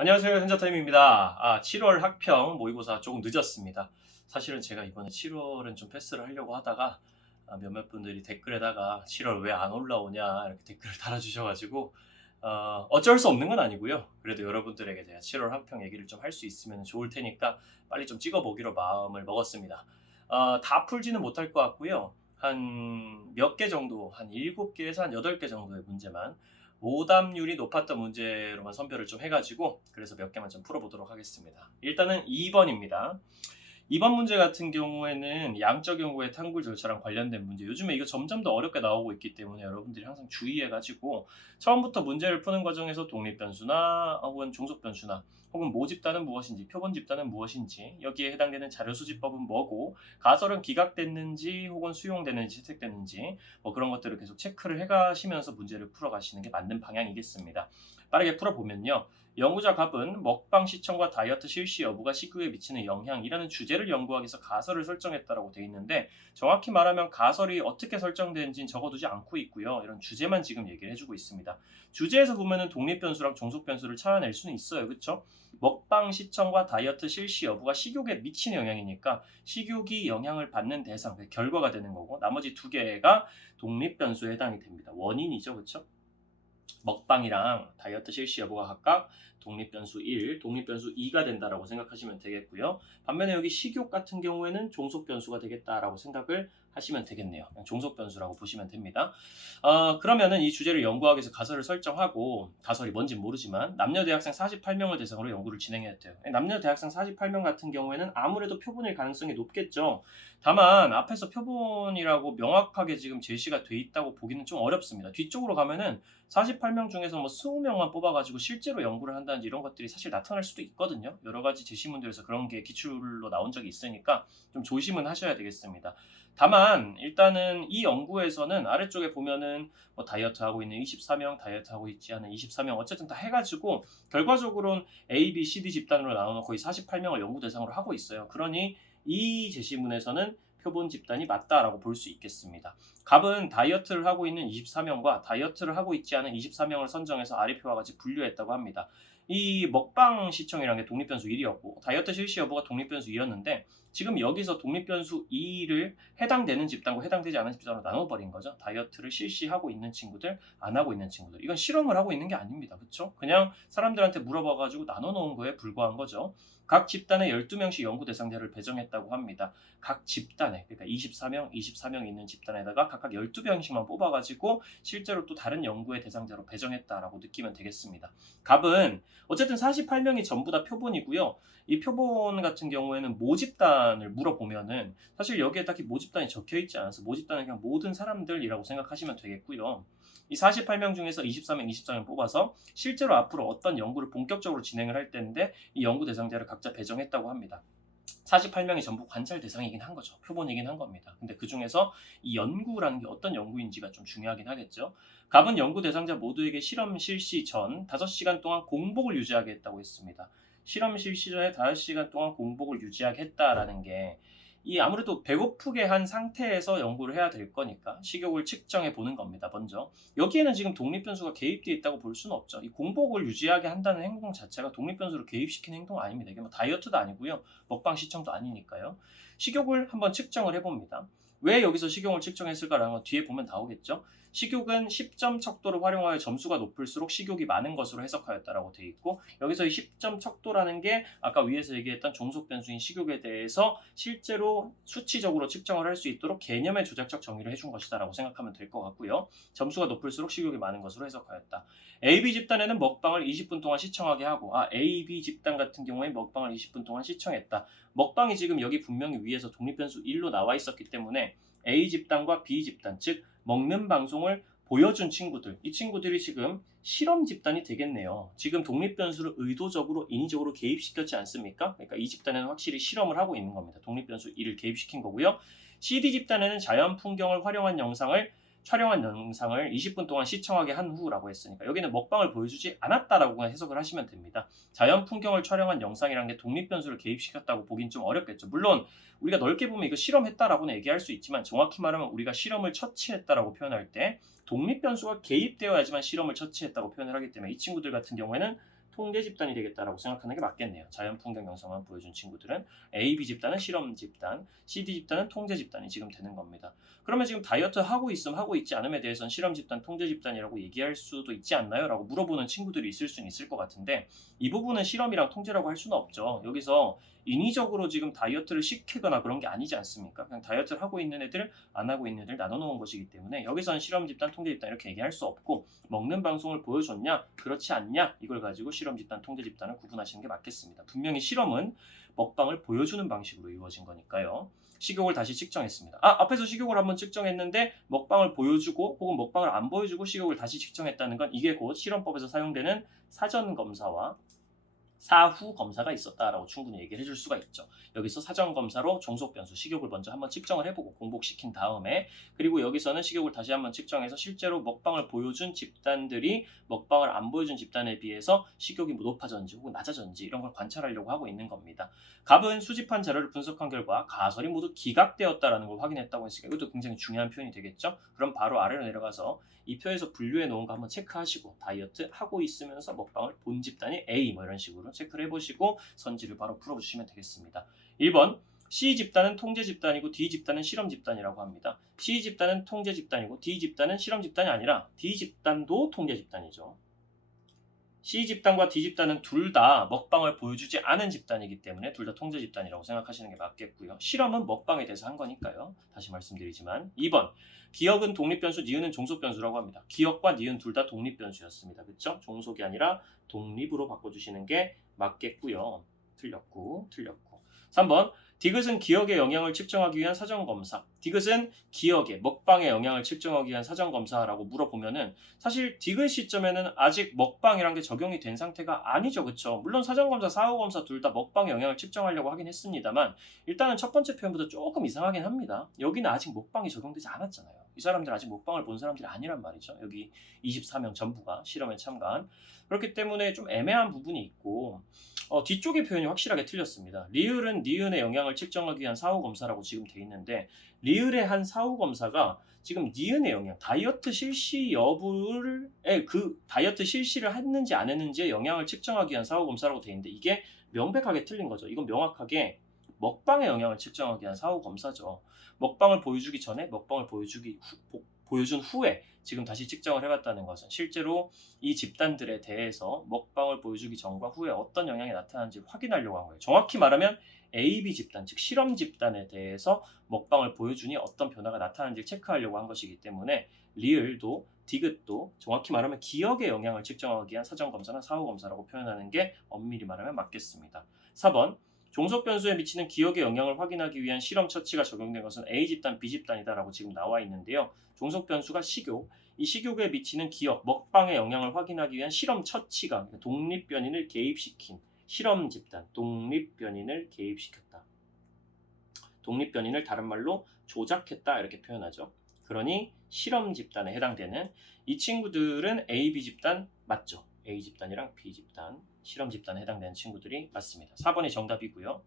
안녕하세요. 현자타임입니다. 7월 학평 모의고사 조금 늦었습니다. 사실은 제가 이번에 7월은 좀 패스를 하려고 하다가 몇몇 분들이 댓글에다가 7월 왜 안 올라오냐 이렇게 댓글을 달아주셔가지고 어쩔 수 없는 건 아니고요. 그래도 여러분들에게 제가 7월 학평 얘기를 좀 할 수 있으면 좋을 테니까 빨리 좀 찍어보기로 마음을 먹었습니다. 다 풀지는 못할 것 같고요. 한 몇 개 정도, 한 7개에서 한 8개 정도의 문제만 오답률이 높았던 문제로만 선별을 좀 해가지고 그래서 몇 개만 좀 풀어보도록 하겠습니다. 일단은 2번입니다. 2번 문제 같은 경우에는 양적 연구의 탕굴 절차랑 관련된 문제. 요즘에 이거 점점 더 어렵게 나오고 있기 때문에 여러분들이 항상 주의해가지고 처음부터 문제를 푸는 과정에서 독립변수나 혹은 종속변수나 혹은 모집단은 무엇인지, 표본집단은 무엇인지, 여기에 해당되는 자료수집법은 뭐고, 가설은 기각됐는지 혹은 수용됐는지 채택됐는지 뭐 그런 것들을 계속 체크를 해가시면서 문제를 풀어가시는 게 맞는 방향이겠습니다. 빠르게 풀어보면요. 연구자 갑은 먹방 시청과 다이어트 실시 여부가 식욕에 미치는 영향이라는 주제를 연구하기 위해서 가설을 설정했다라고 되어 있는데, 정확히 말하면 가설이 어떻게 설정되는지는 적어두지 않고 있고요. 이런 주제만 지금 얘기를 해주고 있습니다. 주제에서 보면은 독립변수랑 종속변수를 찾아낼 수는 있어요. 그렇죠? 먹방 시청과 다이어트 실시 여부가 식욕에 미치는 영향이니까 식욕이 영향을 받는 대상, 결과가 되는 거고, 나머지 두 개가 독립변수에 해당이 됩니다. 원인이죠. 그렇죠? 먹방이랑 다이어트 실시 여부가 각각 독립변수 1, 독립변수 2가 된다라고 생각하시면 되겠고요. 반면에 여기 식욕 같은 경우에는 종속변수가 되겠다라고 생각을 하시면 되겠네요. 그냥 종속변수라고 보시면 됩니다. 그러면은 이 주제를 연구하기 위해서 가설을 설정하고, 가설이 뭔지 모르지만 남녀 대학생 48명을 대상으로 연구를 진행해야 돼요. 남녀 대학생 48명 같은 경우에는 아무래도 표본일 가능성이 높겠죠. 다만 앞에서 표본이라고 명확하게 지금 제시가 돼 있다고 보기는 좀 어렵습니다. 뒤쪽으로 가면은 48명 중에서 뭐 20명만 뽑아가지고 실제로 연구를 한다든지 이런 것들이 사실 나타날 수도 있거든요. 여러 가지 제시문들에서 그런 게 기출로 나온 적이 있으니까 좀 조심은 하셔야 되겠습니다. 다만 일단은 이 연구에서는 아래쪽에 보면은 뭐 다이어트 하고 있는 24명, 다이어트 하고 있지 않은 24명 어쨌든 다 해가지고 결과적으로는 A, B, C, D 집단으로 나눠놓고 거의 48명을 연구 대상으로 하고 있어요. 그러니 이 제시문에서는 표본 집단이 맞다라고 볼 수 있겠습니다. 갑은 다이어트를 하고 있는 24명과 다이어트를 하고 있지 않은 24명을 선정해서 아래표와 같이 분류했다고 합니다. 이 먹방 시청이라는 게 독립변수 1이었고 다이어트 실시 여부가 독립변수 2였는데, 지금 여기서 독립변수 2를 해당되는 집단과 해당되지 않은 집단으로 나눠버린 거죠. 다이어트를 실시하고 있는 친구들, 안 하고 있는 친구들. 이건 실험을 하고 있는 게 아닙니다. 그렇죠? 그냥 사람들한테 물어봐가지고 나눠놓은 거에 불과한 거죠. 각 집단에 12명씩 연구 대상자를 배정했다고 합니다. 각 집단에, 그러니까 24명, 24명 있는 집단에다가 각각 12명씩만 뽑아가지고 실제로 또 다른 연구의 대상자로 배정했다라고 느끼면 되겠습니다. 갑은 어쨌든 48명이 전부 다 표본이고요. 이 표본 같은 경우에는 모집단을 물어보면은 사실 여기에 딱히 모집단이 적혀 있지 않아서 모집단은 그냥 모든 사람들이라고 생각하시면 되겠고요. 이 48명 중에서 23명, 24명 뽑아서 실제로 앞으로 어떤 연구를 본격적으로 진행을 할 때인데 이 연구 대상자를 각자 배정했다고 합니다. 48명이 전부 관찰 대상이긴 한 거죠. 표본이긴 한 겁니다. 근데 그 중에서 이 연구라는 게 어떤 연구인지가 좀 중요하긴 하겠죠. 갑은 연구 대상자 모두에게 실험 실시 전 5시간 동안 공복을 유지하게 했다고 했습니다. 실험 실시 전에 5시간 동안 공복을 유지하게 했다라는 게, 이 아무래도 배고프게 한 상태에서 연구를 해야 될 거니까 식욕을 측정해 보는 겁니다. 먼저 여기에는 지금 독립변수가 개입되어 있다고 볼 수는 없죠. 이 공복을 유지하게 한다는 행동 자체가 독립변수를 개입시키는 행동 아닙니다. 이게 뭐 다이어트도 아니고요, 먹방 시청도 아니니까요. 식욕을 한번 측정을 해봅니다. 왜 여기서 식욕을 측정했을까라는 건 뒤에 보면 나오겠죠. 식욕은 10점 척도를 활용하여 점수가 높을수록 식욕이 많은 것으로 해석하였다라고 되어 있고, 여기서 이 10점 척도라는 게 아까 위에서 얘기했던 종속 변수인 식욕에 대해서 실제로 수치적으로 측정을 할 수 있도록 개념의 조작적 정의를 해준 것이다라고 생각하면 될 것 같고요. 점수가 높을수록 식욕이 많은 것으로 해석하였다. AB 집단에는 먹방을 20분 동안 시청하게 하고, AB 집단 같은 경우에 먹방을 20분 동안 시청했다. 먹방이 지금 여기 분명히 위에서 독립변수 1로 나와 있었기 때문에 A 집단과 B 집단, 즉 먹는 방송을 보여준 친구들, 이 친구들이 지금 실험 집단이 되겠네요. 지금 독립변수를 의도적으로 인위적으로 개입시켰지 않습니까? 그러니까 이 집단에는 확실히 실험을 하고 있는 겁니다. 독립변수 1을 개입시킨 거고요. CD 집단에는 자연 풍경을 활용한 영상을 촬영한 영상을 20분 동안 시청하게 한 후라고 했으니까 여기는 먹방을 보여주지 않았다라고 해석을 하시면 됩니다. 자연 풍경을 촬영한 영상이란 게 독립변수를 개입시켰다고 보긴 좀 어렵겠죠. 물론 우리가 넓게 보면 이거 실험했다라고는 얘기할 수 있지만, 정확히 말하면 우리가 실험을 처치했다라고 표현할 때 독립변수가 개입되어야지만 실험을 처치했다고 표현을 하기 때문에 이 친구들 같은 경우에는 통제 집단이 되겠다라고 생각하는 게 맞겠네요. 자연 풍경 영상만 보여준 친구들은 A, B 집단은 실험 집단, C, D 집단은 통제 집단이 지금 되는 겁니다. 그러면 지금 다이어트 하고 있음 하고 있지 않음에 대해서는 실험 집단, 통제 집단이라고 얘기할 수도 있지 않나요? 라고 물어보는 친구들이 있을 수는 있을 것 같은데 이 부분은 실험이랑 통제라고 할 수는 없죠. 여기서 인위적으로 지금 다이어트를 시키거나 그런 게 아니지 않습니까? 그냥 다이어트를 하고 있는 애들, 안 하고 있는 애들 나눠놓은 것이기 때문에 여기서는 실험 집단, 통제 집단 이렇게 얘기할 수 없고 먹는 방송을 보여줬냐, 그렇지 않냐 이걸 가지고 실험 집단, 통제 집단을 구분하시는 게 맞겠습니다. 분명히 실험은 먹방을 보여주는 방식으로 이루어진 거니까요. 식욕을 다시 측정했습니다. 앞에서 식욕을 한번 측정했는데 먹방을 보여주고 혹은 먹방을 안 보여주고 식욕을 다시 측정했다는 건 이게 곧 실험법에서 사용되는 사전 검사와 사후 검사가 있었다라고 충분히 얘기를 해줄 수가 있죠. 여기서 사전 검사로 종속 변수 식욕을 먼저 한번 측정을 해보고 공복시킨 다음에 그리고 여기서는 식욕을 다시 한번 측정해서 실제로 먹방을 보여준 집단들이 먹방을 안 보여준 집단에 비해서 식욕이 높아졌는지 혹은 낮아졌는지 이런 걸 관찰하려고 하고 있는 겁니다. 갑은 수집한 자료를 분석한 결과 가설이 모두 기각되었다라는 걸 확인했다고 했으니까 이것도 굉장히 중요한 표현이 되겠죠. 그럼 바로 아래로 내려가서 이 표에서 분류해 놓은 거 한번 체크하시고 다이어트 하고 있으면서 먹방을 본 집단이 A 뭐 이런 식으로 체크를 해보시고 선지를 바로 풀어주시면 되겠습니다. 1번 C 집단은 통제 집단이고 D 집단은 실험 집단이라고 합니다. C 집단은 통제 집단이고 D 집단은 실험 집단이 아니라 D 집단도 통제 집단이죠. C 집단과 D 집단은 둘 다 먹방을 보여주지 않은 집단이기 때문에 둘 다 통제 집단이라고 생각하시는 게 맞겠고요. 실험은 먹방에 대해서 한 거니까요. 다시 말씀드리지만 2번 기억은 독립변수, 니은은 종속변수라고 합니다. 기억과 니은 둘 다 독립변수였습니다. 그렇죠? 종속이 아니라 독립으로 바꿔주시는 게 맞겠고요. 틀렸고 3번 디귿은 기억의 영향을 측정하기 위한 사전검사. 디귿은 기억의 먹방의 영향을 측정하기 위한 사전검사라고 물어보면은 사실 디귿 시점에는 아직 먹방이란 게 적용이 된 상태가 아니죠. 그렇죠? 물론 사전검사, 사후검사 둘 다 먹방의 영향을 측정하려고 하긴 했습니다만 일단은 첫 번째 표현부터 조금 이상하긴 합니다. 여기는 아직 먹방이 적용되지 않았잖아요. 이 사람들 아직 먹방을 본 사람들이 아니란 말이죠. 여기 24명 전부가 실험에 참가한. 그렇기 때문에 좀 애매한 부분이 있고 뒤쪽의 표현이 확실하게 틀렸습니다. 리을은 니은의 영향을 측정하기 위한 사후검사라고 지금 돼 있는데 리을의 한 사후검사가 지금 니은의 영향, 다이어트 실시 여부를 그 다이어트 실시를 했는지 안 했는지의 영향을 측정하기 위한 사후검사라고 돼 있는데 이게 명백하게 틀린 거죠. 이건 명확하게 먹방의 영향을 측정하기 위한 사후검사죠. 먹방을 보여주기 전에 먹방을 보여준 후에 지금 다시 측정을 해봤다는 것은 실제로 이 집단들에 대해서 먹방을 보여주기 전과 후에 어떤 영향이 나타나는지 확인하려고 한 거예요. 정확히 말하면 A, B 집단, 즉 실험 집단에 대해서 먹방을 보여주니 어떤 변화가 나타나는지 체크하려고 한 것이기 때문에 리을도 디귿도 정확히 말하면 기억의 영향을 측정하기 위한 사전검사나 사후검사라고 표현하는 게 엄밀히 말하면 맞겠습니다. 4번 종속 변수에 미치는 기억의 영향을 확인하기 위한 실험 처치가 적용된 것은 A 집단, B 집단이다라고 지금 나와 있는데요. 종속 변수가 식욕, 이 식욕에 미치는 기억, 먹방의 영향을 확인하기 위한 실험 처치가 독립변인을 개입시킨 실험 집단, 독립변인을 개입시켰다. 독립변인을 다른 말로 조작했다 이렇게 표현하죠. 그러니 실험 집단에 해당되는 이 친구들은 A, B 집단 맞죠? A 집단이랑 B 집단, 실험 집단에 해당되는 친구들이 맞습니다. 4번이 정답이고요.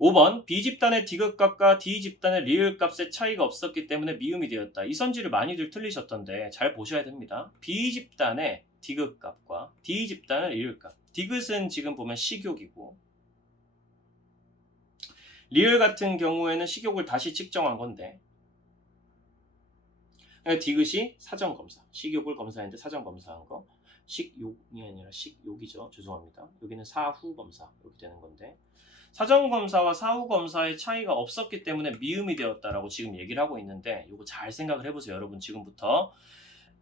5번 B집단의 디귿값과 D집단의 리을값의 차이가 없었기 때문에 미음이 되었다. 이 선지를 많이들 틀리셨던데 잘 보셔야 됩니다. B집단의 디귿값과 D집단의 리을값. 디귿은 지금 보면 식욕이고 리을 같은 경우에는 식욕을 다시 측정한 건데 디귿이 사전검사, 식욕을 검사했는데 사전검사한 거. 식욕이 아니라 식욕이죠. 죄송합니다. 여기는 사후검사 이렇게 되는 건데 사전검사와 사후검사의 차이가 없었기 때문에 미음이 되었다라고 지금 얘기를 하고 있는데 이거 잘 생각을 해보세요. 여러분 지금부터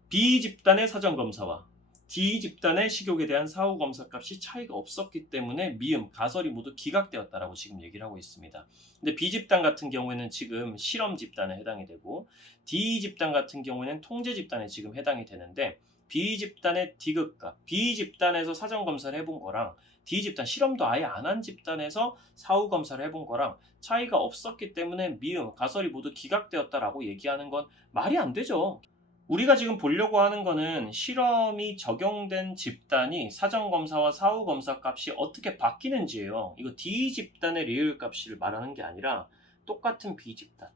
B집단의 사전검사와 D집단의 식욕에 대한 사후검사 값이 차이가 없었기 때문에 미음, 가설이 모두 기각되었다라고 지금 얘기를 하고 있습니다. 근데 B집단 같은 경우에는 지금 실험 집단에 해당이 되고 D집단 같은 경우에는 통제 집단에 지금 해당이 되는데 B집단의 디귿값, B집단에서 사전검사를 해본 거랑 D집단, 실험도 아예 안 한 집단에서 사후검사를 해본 거랑 차이가 없었기 때문에 미음, 가설이 모두 기각되었다라고 얘기하는 건 말이 안 되죠. 우리가 지금 보려고 하는 거는 실험이 적용된 집단이 사전검사와 사후검사 값이 어떻게 바뀌는지예요. 이거 D집단의 리을 값을 말하는 게 아니라 똑같은 B집단.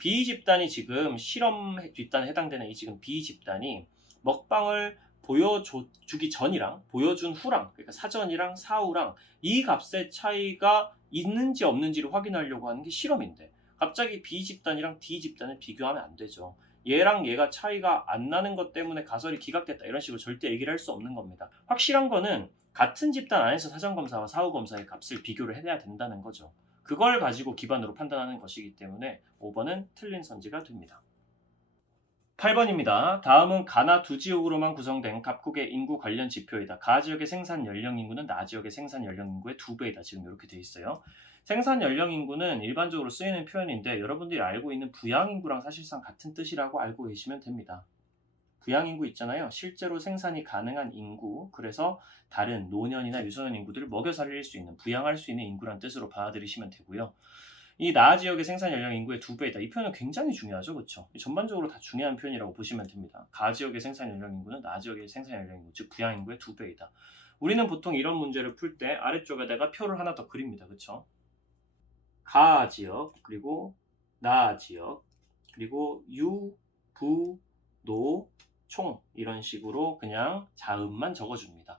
B집단이 지금 실험 집단에 해당되는 이 지금 B집단이 먹방을 보여주기 전이랑 보여준 후랑, 그러니까 사전이랑 사후랑 이 값의 차이가 있는지 없는지를 확인하려고 하는 게 실험인데, 갑자기 B 집단이랑 D 집단을 비교하면 안 되죠. 얘랑 얘가 차이가 안 나는 것 때문에 가설이 기각됐다 이런 식으로 절대 얘기를 할 수 없는 겁니다. 확실한 거는 같은 집단 안에서 사전검사와 사후검사의 값을 비교를 해야 된다는 거죠. 그걸 가지고 기반으로 판단하는 것이기 때문에 5번은 틀린 선지가 됩니다. 8번입니다. 다음은 가나 두 지역으로만 구성된 갑국의 인구 관련 지표이다. 가 지역의 생산 연령 인구는 나 지역의 생산 연령 인구의 2배이다. 지금 이렇게 돼 있어요. 생산 연령 인구는 일반적으로 쓰이는 표현인데 여러분들이 알고 있는 부양 인구랑 사실상 같은 뜻이라고 알고 계시면 됩니다. 부양 인구 있잖아요. 실제로 생산이 가능한 인구, 그래서 다른 노년이나 유소년 인구들을 먹여 살릴 수 있는, 부양할 수 있는 인구란 뜻으로 받아들이시면 되고요. 이 나아 지역의 생산 연령 인구의 2배이다. 이 표현은 굉장히 중요하죠. 그렇죠? 전반적으로 다 중요한 표현이라고 보시면 됩니다. 가 지역의 생산 연령 인구는 나 지역의 생산 연령 인구, 즉 부양 인구의 2배이다. 우리는 보통 이런 문제를 풀 때 아래쪽에다가 표를 하나 더 그립니다. 그렇죠? 가 지역, 그리고 나 지역, 그리고 유, 부, 노, 총 이런 식으로 그냥 자음만 적어줍니다.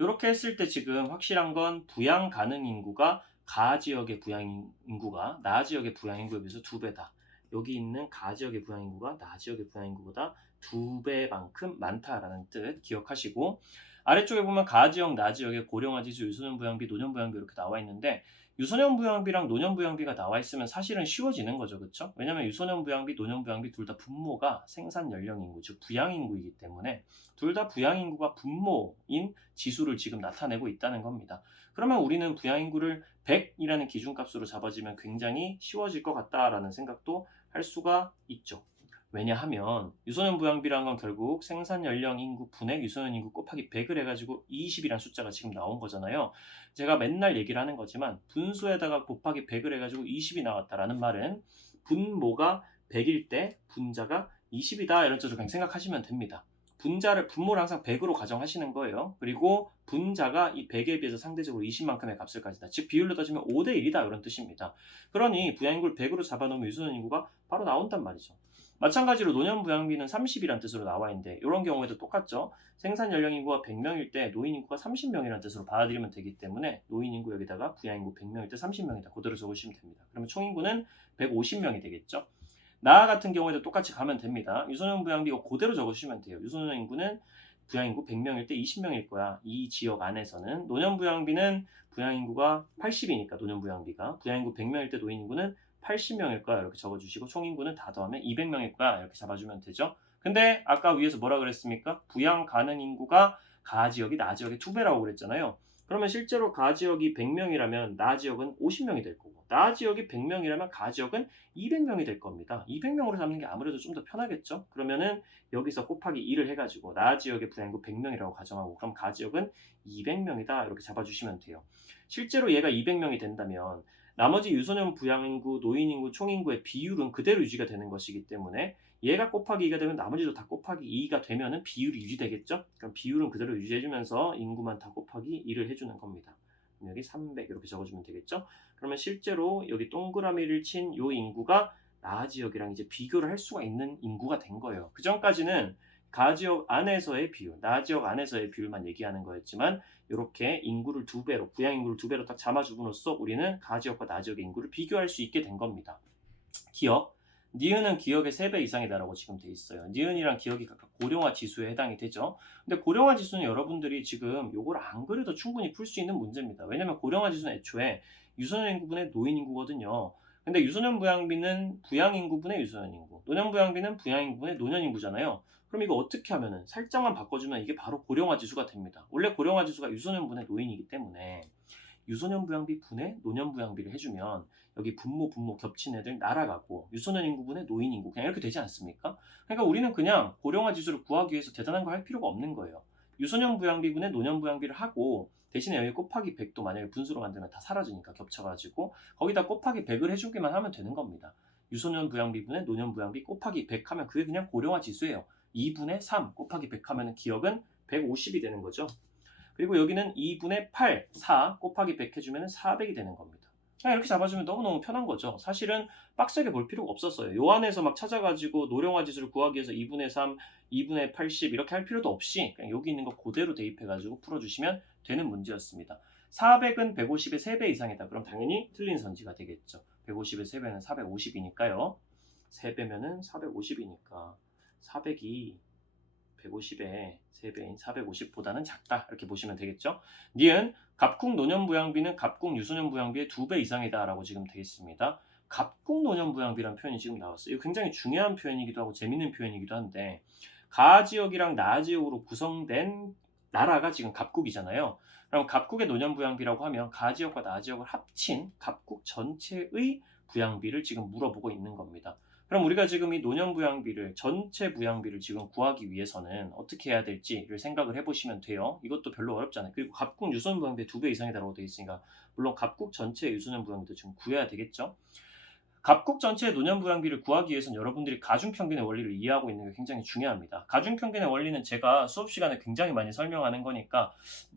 이렇게 했을 때 지금 확실한 건 부양 가능 인구가 가 지역의 부양 인구가 나 지역의 부양 인구에 비해서 2배다. 여기 있는 가 지역의 부양 인구가 나 지역의 부양 인구보다 2배만큼 많다라는 뜻 기억하시고, 아래쪽에 보면 가 지역, 나 지역의 고령화 지수, 유소년 부양비, 노년 부양비 이렇게 나와 있는데, 유소년 부양비랑 노년 부양비가 나와 있으면 사실은 쉬워지는 거죠. 그렇죠? 왜냐하면 유소년 부양비, 노년 부양비 둘 다 분모가 생산 연령 인구, 즉 부양 인구이기 때문에 둘 다 부양 인구가 분모인 지수를 지금 나타내고 있다는 겁니다. 그러면 우리는 부양 인구를 100이라는 기준값으로 잡아지면 굉장히 쉬워질 것 같다라는 생각도 할 수가 있죠. 왜냐하면 유소년 부양비라는 건 결국 생산 연령 인구 분의 유소년 인구 곱하기 100을 해가지고 20이라는 숫자가 지금 나온 거잖아요. 제가 맨날 얘기를 하는 거지만 분수에다가 곱하기 100을 해가지고 20이 나왔다라는 말은 분모가 100일 때 분자가 20이다 이런 뜻으로 그냥 생각하시면 됩니다. 분모를 항상 100으로 가정하시는 거예요. 그리고 분자가 이 100에 비해서 상대적으로 20만큼의 값을 가진다. 즉 비율로 따지면 5대 1이다 이런 뜻입니다. 그러니 부양인구를 100으로 잡아놓으면 유소년 인구가 바로 나온단 말이죠. 마찬가지로 노년 부양비는 30이란 뜻으로 나와 있는데 이런 경우에도 똑같죠. 생산 연령 인구가 100명일 때 노인 인구가 30명이라는 뜻으로 받아들이면 되기 때문에 노인 인구 여기다가 부양 인구 100명일 때 30명이다. 그대로 적으시면 됩니다. 그러면 총 인구는 150명이 되겠죠. 나 같은 경우에도 똑같이 가면 됩니다. 유소년 부양비 이거 그대로 적으시면 돼요. 유소년 인구는 부양 인구 100명일 때 20명일 거야. 이 지역 안에서는. 노년 부양비는 부양 인구가 80이니까 노년 부양비가 부양 인구 100명일 때 노인 인구는 80명일 거야 이렇게 적어주시고 총 인구는 다 더하면 200명일 거야 이렇게 잡아주면 되죠. 근데 아까 위에서 뭐라 그랬습니까? 부양 가능 인구가 가 지역이 나 지역의 2배라고 그랬잖아요. 그러면 실제로 가 지역이 100명이라면 나 지역은 50명이 될 거고, 나 지역이 100명이라면 가 지역은 200명이 될 겁니다. 200명으로 잡는 게 아무래도 좀 더 편하겠죠. 그러면은 여기서 곱하기 2를 해가지고 나 지역의 부양인구 100명이라고 가정하고, 그럼 가 지역은 200명이다 이렇게 잡아주시면 돼요. 실제로 얘가 200명이 된다면 나머지 유소년 부양인구, 노인인구, 총인구의 비율은 그대로 유지가 되는 것이기 때문에 얘가 곱하기 2가 되면 나머지도 다 곱하기 2가 되면은 비율이 유지되겠죠? 그럼 비율은 그대로 유지해주면서 인구만 다 곱하기 2를 해주는 겁니다. 여기 300 이렇게 적어주면 되겠죠? 그러면 실제로 여기 동그라미를 친 요 인구가 나 지역이랑 이제 비교를 할 수가 있는 인구가 된 거예요. 그 전까지는 가 지역 안에서의 비율, 나 지역 안에서의 비율만 얘기하는 거였지만 이렇게 인구를 2배로, 부양 인구를 2배로 딱 잡아줌으로써 우리는 가 지역과 나 지역의 인구를 비교할 수 있게 된 겁니다. 기억. 니은은 기억의 3배 이상이다라고 지금 돼 있어요. 니은이랑 기억이 각각 고령화 지수에 해당이 되죠. 근데 고령화 지수는 여러분들이 지금 요걸 안 그래도 충분히 풀 수 있는 문제입니다. 왜냐면 고령화 지수는 애초에 유소년 인구분의 노인 인구거든요. 근데 유소년 부양비는 부양 인구분의 유소년 인구, 노년 부양비는 부양 인구분의 노년 인구잖아요. 그럼 이거 어떻게 하면은 살짝만 바꿔주면 이게 바로 고령화 지수가 됩니다. 원래 고령화 지수가 유소년분의 노인이기 때문에 유소년 부양비 분의 노년 부양비를 해주면 여기 분모 겹친 애들 날아가고 유소년 인구분의 노인 인구 그냥 이렇게 되지 않습니까? 그러니까 우리는 그냥 고령화 지수를 구하기 위해서 대단한 거 할 필요가 없는 거예요. 유소년 부양비 분의 노년 부양비를 하고 대신에 여기 곱하기 100도 만약에 분수로 만들면 다 사라지니까 겹쳐가지고 거기다 곱하기 100을 해주기만 하면 되는 겁니다. 유소년 부양비 분의 노년 부양비 곱하기 100 하면 그게 그냥 고령화 지수예요. 2분의 3 곱하기 100 하면 기억은 150이 되는 거죠. 그리고 여기는 2분의 8, 4 곱하기 100 해주면 400이 되는 겁니다. 그냥 이렇게 잡아주면 너무너무 편한 거죠. 사실은 빡세게 볼 필요가 없었어요. 요 안에서 막 찾아가지고 노령화 지수를 구하기 위해서 2분의 3, 2분의 80 이렇게 할 필요도 없이 그냥 여기 있는 거 그대로 대입해가지고 풀어주시면 되는 문제였습니다. 400은 150의 3배 이상이다. 그럼 당연히 틀린 선지가 되겠죠. 150의 3배는 450이니까요. 3배면은 450이니까 400이 150의 3배인 450보다는 작다. 이렇게 보시면 되겠죠. 니은 갑국 노년부양비는 갑국 유소년 부양비의 2배 이상이다 라고 지금 되겠습니다. 갑국 노년부양비라는 표현이 지금 나왔어요. 이거 굉장히 중요한 표현이기도 하고 재밌는 표현이기도 한데 가지역이랑 나지역으로 구성된 나라가 지금 갑국이잖아요. 그럼 갑국의 노년부양비라고 하면 가지역과 나지역을 합친 갑국 전체의 부양비를 지금 물어보고 있는 겁니다. 그럼 우리가 지금 이 노년부양비를 전체 부양비를 지금 구하기 위해서는 어떻게 해야 될지를 생각을 해보시면 돼요. 이것도 별로 어렵지 않아요. 그리고 갑국 유소년 부양비의 2배 이상이다라고 되어 있으니까 물론 갑국 전체의 유소년 부양비도 지금 구해야 되겠죠. 갑국 전체의 노년부양비를 구하기 위해서는 여러분들이 가중평균의 원리를 이해하고 있는 게 굉장히 중요합니다. 가중평균의 원리는 제가 수업 시간에 굉장히 많이 설명하는 거니까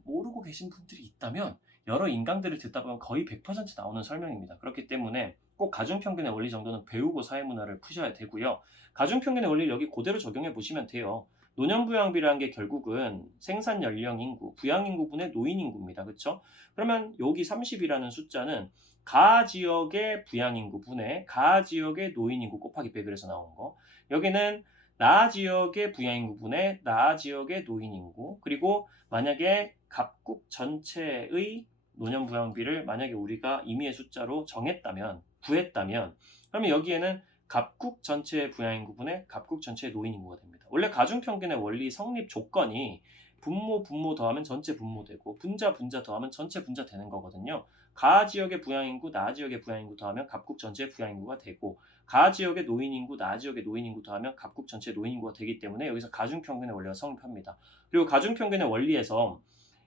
모르고 계신 분들이 있다면 여러 인강들을 듣다 보면 거의 100% 나오는 설명입니다. 그렇기 때문에 꼭 가중평균의 원리 정도는 배우고 사회문화를 푸셔야 되고요. 가중평균의 원리를 여기 그대로 적용해 보시면 돼요. 노년부양비라는 게 결국은 생산 연령 인구, 부양 인구분의 노인 인구입니다. 그렇죠? 그러면 여기 30이라는 숫자는 가 지역의 부양 인구 분의 가 지역의 노인 인구 곱하기 100을 해서 나온 거. 여기는 나 지역의 부양 인구 분의 나 지역의 노인 인구. 그리고 만약에 갑국 전체의 노년 부양비를 만약에 우리가 임의의 숫자로 정했다면, 구했다면, 그러면 여기에는 갑국 전체의 부양 인구 분의 갑국 전체의 노인 인구가 됩니다. 원래 가중평균의 원리 성립 조건이 분모 더하면 전체 분모 되고 분자 더하면 전체 분자 되는 거거든요. 가 지역의 부양인구, 나 지역의 부양인구 더하면 갑국 전체의 부양인구가 되고 가 지역의 노인인구, 나 지역의 노인인구 더하면 갑국 전체의 노인인구가 되기 때문에 여기서 가중평균의 원리가 성립합니다. 그리고 가중평균의 원리에서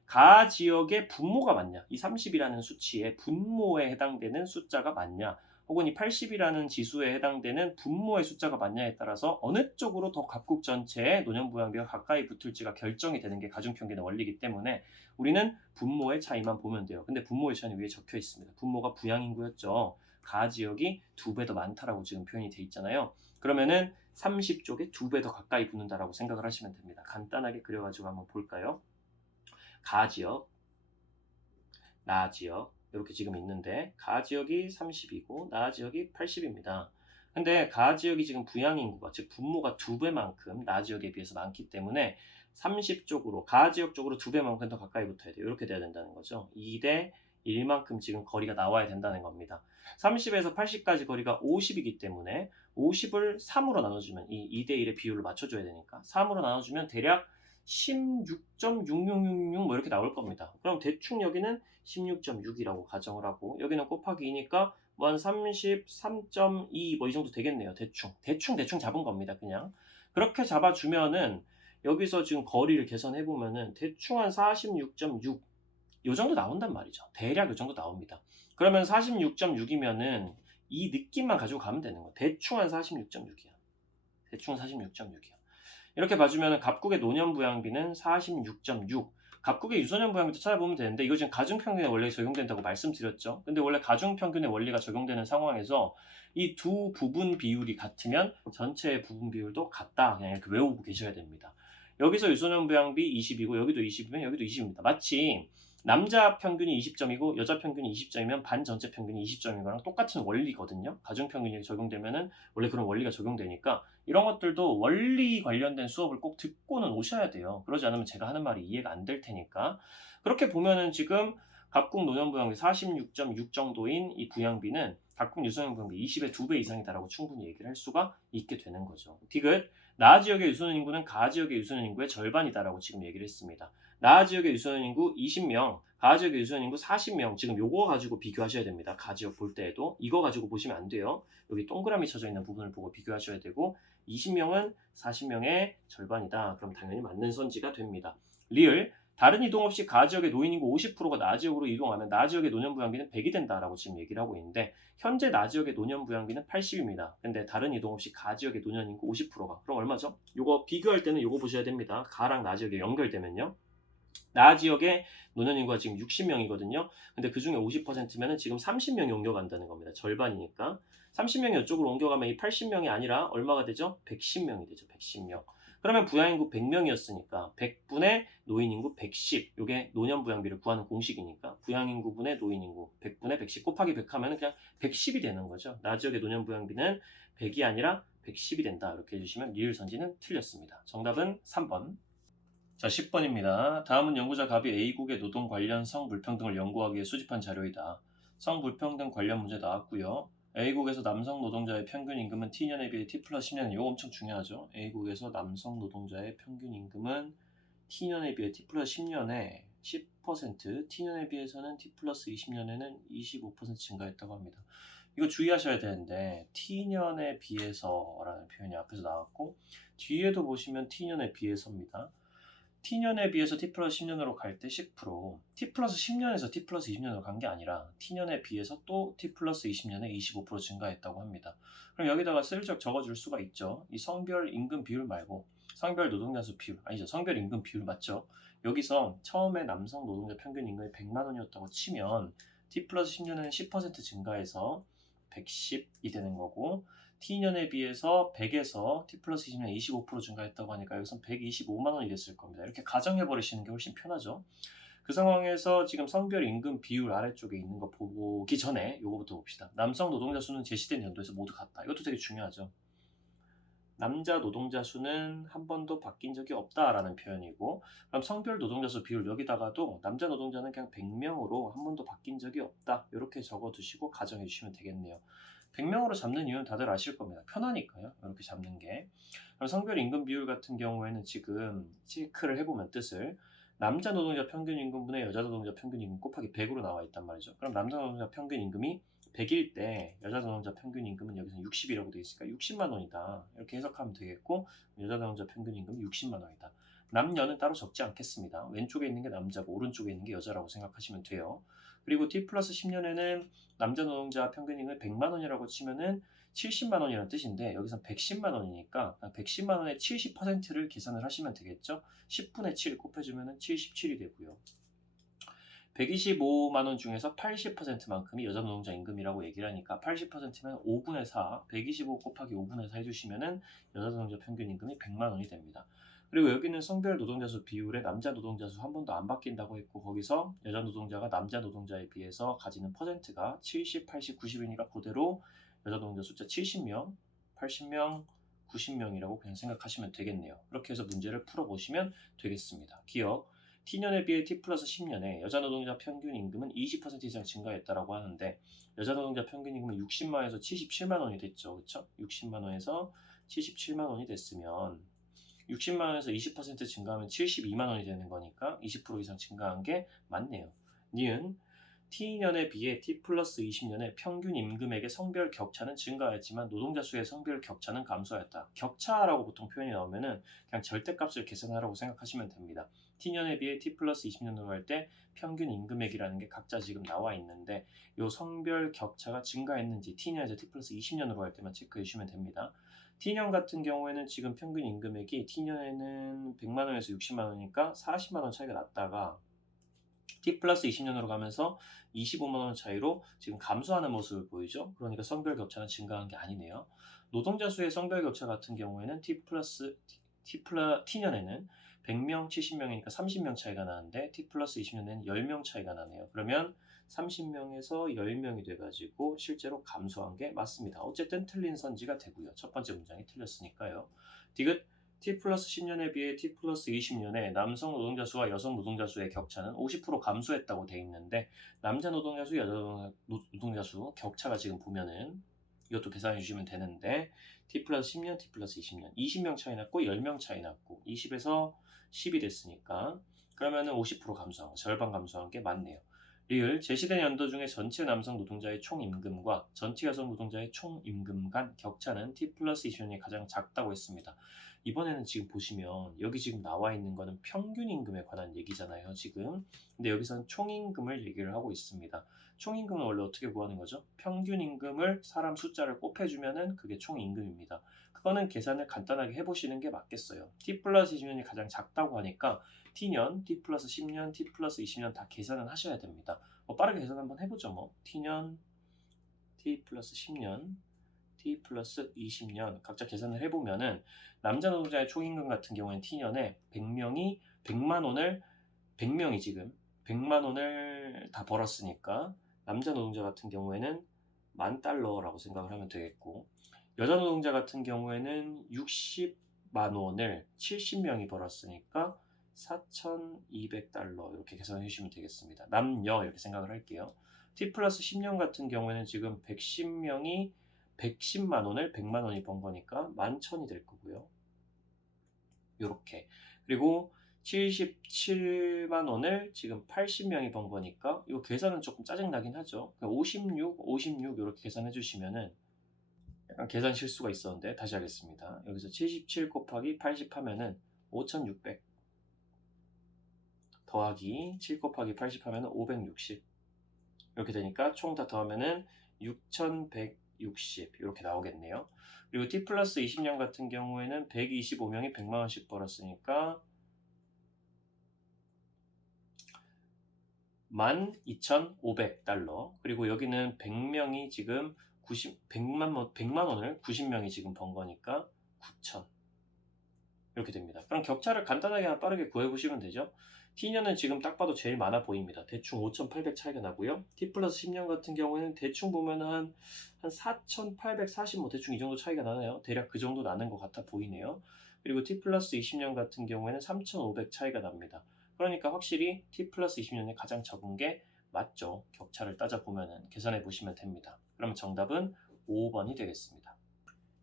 가 지역의 분모가 맞냐, 이 30이라는 수치의 분모에 해당되는 숫자가 맞냐, 혹은 이 80이라는 지수에 해당되는 분모의 숫자가 맞냐에 따라서 어느 쪽으로 더 갑국 전체의 노년부양비가 가까이 붙을지가 결정이 되는 게 가중평균의 원리이기 때문에 우리는 분모의 차이만 보면 돼요. 근데 분모의 차이는 위에 적혀 있습니다. 분모가 부양인구였죠. 가 지역이 2배 더 많다라고 지금 표현이 돼 있잖아요. 그러면은 30쪽에 2배 더 가까이 붙는다라고 생각을 하시면 됩니다. 간단하게 그려가지고 한번 볼까요? 가 지역, 나 지역 이렇게 지금 있는데 가 지역이 30이고 나 지역이 80입니다. 근데 가 지역이 지금 부양 인구가 즉 분모가 2배만큼 나 지역에 비해서 많기 때문에 30 쪽으로 가 지역 쪽으로 2배만큼 더 가까이 붙어야 돼요. 이렇게 돼야 된다는 거죠. 2대 1만큼 지금 거리가 나와야 된다는 겁니다. 30에서 80까지 거리가 50이기 때문에 50을 3으로 나눠주면 이 2대 1의 비율을 맞춰줘야 되니까 3으로 나눠주면 대략 16.6666 뭐 이렇게 나올 겁니다. 그럼 대충 여기는 16.6이라고 가정을 하고 여기는 곱하기 2니까 뭐 한 33.2 뭐 이 정도 되겠네요. 대충 잡은 겁니다. 그냥 그렇게 잡아주면은 여기서 지금 거리를 계산해 보면은 대충 한 46.6 요 정도 나온단 말이죠. 대략 요 정도 나옵니다. 그러면 46.6이면은 이 느낌만 가지고 가면 되는 거예요. 대충 한 46.6이야. 대충 46.6이야. 이렇게 봐주면 갑국의 노년부양비는 46.6. 갑국의 유소년 부양비도 찾아보면 되는데 이거 지금 가중평균의 원리에 적용된다고 말씀드렸죠. 근데 원래 가중평균의 원리가 적용되는 상황에서 이 두 부분 비율이 같으면 전체의 부분 비율도 같다. 그냥 이렇게 외우고 계셔야 됩니다. 여기서 유소년 부양비 20이고 여기도 20이면 여기도 20입니다. 마치 남자 평균이 20점이고 여자 평균이 20점이면 반 전체 평균이 20점인 거랑 똑같은 원리거든요. 가중평균이 적용되면은 원래 그런 원리가 적용되니까 이런 것들도 원리 관련된 수업을 꼭 듣고는 오셔야 돼요. 그러지 않으면 제가 하는 말이 이해가 안 될 테니까. 그렇게 보면은 지금 갑국 노년부양비 46.6 정도인 이 부양비는 갑국 유소년 부양비 20의 2배 이상이다라고 충분히 얘기를 할 수가 있게 되는 거죠. 디귿 나 지역의 유소년 인구는 가 지역의 유소년 인구의 절반이다라고 지금 얘기를 했습니다. 나 지역의 유소년 인구 20명, 가 지역의 유소년 인구 40명. 지금 요거 가지고 비교하셔야 됩니다. 가 지역 볼 때에도 이거 가지고 보시면 안 돼요. 여기 동그라미 쳐져 있는 부분을 보고 비교하셔야 되고 20명은 40명의 절반이다. 그럼 당연히 맞는 선지가 됩니다. 리을 다른 이동 없이 가 지역의 노인 인구 50%가 나 지역으로 이동하면 나 지역의 노년 부양비는 100이 된다라고 지금 얘기를 하고 있는데 현재 나 지역의 노년 부양비는 80입니다. 근데 다른 이동 없이 가 지역의 노년 인구 50%가 그럼 얼마죠? 요거 비교할 때는 요거 보셔야 됩니다. 가랑 나 지역에 연결되면요. 나 지역의 노년 인구가 지금 60명이거든요. 근데 그 중에 50%면은 지금 30명이 옮겨간다는 겁니다. 절반이니까. 30명이 이쪽으로 옮겨가면 이 80명이 아니라 얼마가 되죠? 110명이 되죠. 110명. 그러면 부양인구 100명이었으니까 100분의 노인인구 110. 이게 노년 부양비를 구하는 공식이니까 부양인구분의 노인인구 100분의 110 곱하기 100 하면 그냥 110이 되는 거죠. 나 지역의 노년 부양비는 100이 아니라 110이 된다. 이렇게 해주시면 리을 선지는 틀렸습니다. 정답은 3번. 자, 10번입니다. 다음은 연구자 갑이 A국의 노동 관련 성불평등을 연구하기 위해 수집한 자료이다. 성불평등 관련 문제 나왔고요. A국에서 남성 노동자의 평균 임금은 T년에 비해 T 플러스 10년, 이거 엄청 중요하죠. A국에서 남성 노동자의 평균 임금은 T년에 비해 T 플러스 10년에 10%, T년에 비해서는 T 플러스 20년에는 25% 증가했다고 합니다. 이거 주의하셔야 되는데 T년에 비해서라는 표현이 앞에서 나왔고 뒤에도 보시면 T년에 비해서입니다. T년에 비해서 T 플러스 10년으로 갈 때 10%, T 플러스 10년에서 T 플러스 20년으로 간 게 아니라 T년에 비해서 또 T 플러스 20년에 25% 증가했다고 합니다. 그럼 여기다가 슬쩍 적어줄 수가 있죠. 이 성별 임금 비율 말고 성별 노동자 수 비율, 아니죠. 성별 임금 비율 맞죠. 여기서 처음에 남성 노동자 평균 임금이 100만 원이었다고 치면 T 플러스 10년에는 10% 증가해서 110이 되는 거고 T년에 비해서 100에서 T 플러스 20년 25% 증가했다고 하니까 여기서 125만 원이 됐을 겁니다. 이렇게 가정해 버리시는 게 훨씬 편하죠. 그 상황에서 지금 성별 임금 비율 아래쪽에 있는 거 보기 전에 이거부터 봅시다. 남성 노동자 수는 제시된 연도에서 모두 같다. 이것도 되게 중요하죠. 남자 노동자 수는 한 번도 바뀐 적이 없다라는 표현이고 그럼 성별 노동자 수 비율 여기다가도 남자 노동자는 그냥 100명으로 한 번도 바뀐 적이 없다. 이렇게 적어두시고 가정해 주시면 되겠네요. 100명으로 잡는 이유는 다들 아실 겁니다. 편하니까요. 이렇게 잡는 게. 그럼 성별 임금 비율 같은 경우에는 지금 체크를 해보면 뜻을 남자 노동자 평균 임금분의 여자 노동자 평균 임금 곱하기 100으로 나와 있단 말이죠. 그럼 남자 노동자 평균 임금이 100일 때 여자 노동자 평균 임금은 여기서 60이라고 되어 있으니까 60만 원이다. 이렇게 해석하면 되겠고 여자 노동자 평균 임금은 60만 원이다. 남녀는 따로 적지 않겠습니다. 왼쪽에 있는 게 남자고 오른쪽에 있는 게 여자라고 생각하시면 돼요. 그리고 T 플러스 10년에는 남자 노동자 평균 임금 100만 원이라고 치면은 70만 원이라는 뜻인데 여기서 110만 원이니까 110만 원의 70%를 계산을 하시면 되겠죠. 10분의 7 곱해주면 77이 되고요. 125만 원 중에서 80%만큼이 여자 노동자 임금이라고 얘기를 하니까 80%면 5분의 4, 125 곱하기 5분의 4 해주시면은 여자 노동자 평균 임금이 100만 원이 됩니다. 그리고 여기는 성별 노동자 수 비율에 남자 노동자 수 한 번도 안 바뀐다고 했고 거기서 여자 노동자가 남자 노동자에 비해서 가지는 퍼센트가 70, 80, 90이니까 그대로 여자 노동자 숫자 70명, 80명, 90명이라고 그냥 생각하시면 되겠네요. 그렇게 해서 문제를 풀어보시면 되겠습니다. 기억. T년에 비해 T 플러스 10년에 여자 노동자 평균 임금은 20% 이상 증가했다라고 하는데 여자 노동자 평균 임금은 60만 원에서 77만 원이 됐죠. 그렇죠? 60만 원에서 77만 원이 됐으면 60만 원에서 20% 증가하면 72만 원이 되는 거니까 20% 이상 증가한 게 맞네요. 니은 T년에 비해 T 플러스 20년에 평균 임금액의 성별 격차는 증가했지만 노동자 수의 성별 격차는 감소했다. 격차라고 보통 표현이 나오면은 그냥 절대값을 계산하라고 생각하시면 됩니다. T년에 비해 T 플러스 20년으로 할 때 평균 임금액이라는 게 각자 지금 나와 있는데 이 성별 격차가 증가했는지 T년에서 T 플러스 20년으로 할 때만 체크해 주시면 됩니다. T년 같은 경우에는 지금 평균 임금액이 T년에는 100만 원에서 60만 원이니까 40만 원 차이가 났다가 T 플러스 20년으로 가면서 25만 원 차이로 지금 감소하는 모습을 보이죠. 그러니까 성별 격차는 증가한 게 아니네요. 노동자 수의 성별 격차 같은 경우에는 T년에는 100명, 70명이니까 30명 차이가 나는데 T 플러스 20년에는 10명 차이가 나네요. 그러면 30명에서 10명이 돼가지고 실제로 감소한 게 맞습니다. 어쨌든 틀린 선지가 되고요. 첫 번째 문장이 틀렸으니까요. 디귿 T 플러스 10년에 비해 T 플러스 20년에 남성 노동자 수와 여성 노동자 수의 격차는 50% 감소했다고 돼 있는데 남자 노동자 수, 여자 노동자 수 격차가 지금 보면은 이것도 계산해 주시면 되는데 T 플러스 10년, T 플러스 20년 20명 차이 났고 10명 차이 났고 20에서 10이 됐으니까 그러면은 50% 감소한 절반 감소한 게 맞네요. 리을 제시된 연도 중에 전체 남성 노동자의 총 임금과 전체 여성 노동자의 총 임금 간 격차는 T 플러스 20년이 가장 작다고 했습니다. 이번에는 지금 보시면 여기 지금 나와 있는 거는 평균 임금에 관한 얘기잖아요, 지금. 근데 여기서는 총임금을 얘기를 하고 있습니다. 총임금은 원래 어떻게 구하는 거죠? 평균 임금을 사람 숫자를 곱해주면은 그게 총임금입니다. 그거는 계산을 간단하게 해보시는 게 맞겠어요. T 플러스 20년이 가장 작다고 하니까 T년, T 플러스 10년, T 플러스 20년 다 계산은 하셔야 됩니다. 빠르게 계산 한번 해보죠. 뭐 T년, T 플러스 10년, T 플러스 20년 각자 계산을 해보면은 남자 노동자의 총임금 같은 경우에는 T년에 100명이 100만 원을 100명이 지금 100만 원을 다 벌었으니까 남자 노동자 같은 경우에는 $10,000라고 생각을 하면 되겠고, 여자 노동자 같은 경우에는 60만 원을 70명이 벌었으니까 $4,200 이렇게 계산해 주시면 되겠습니다. 남녀 이렇게 생각을 할게요. T 플러스 10년 같은 경우에는 지금 110명이 110만 원을 100만 원이 번 거니까 11,000이 될 거고요. 이렇게. 그리고 77만 원을 지금 80명이 번 거니까 이거 계산은 조금 짜증나긴 하죠. 56 이렇게 계산해 주시면은 약간 계산 실수가 있었는데 다시 하겠습니다. 여기서 77 곱하기 80 하면은 5,600 더하기 7 곱하기 80 하면은 560 이렇게 되니까 총 다 더하면은 6,160 이렇게 나오겠네요. 그리고 T 플러스 20년 같은 경우에는 125명이 100만 원씩 벌었으니까 12,500달러. 그리고 여기는 100명이 지금 100만 원을 90명이 지금 번 거니까 9,000 이렇게 됩니다. 그럼 격차를 간단하게 하나 빠르게 구해보시면 되죠. T년은 지금 딱 봐도 제일 많아 보입니다. 대충 5,800 차이가 나고요. T 플러스 10년 같은 경우에는 대충 보면 한 4,840 뭐 대충 이 정도 차이가 나나요? 대략 그 정도 나는 것 같아 보이네요. 그리고 T 플러스 20년 같은 경우에는 3,500 차이가 납니다. 그러니까 확실히 T 플러스 20년이 가장 적은 게 맞죠. 격차를 따져보면 계산해 보시면 됩니다. 그러면 정답은 5번이 되겠습니다.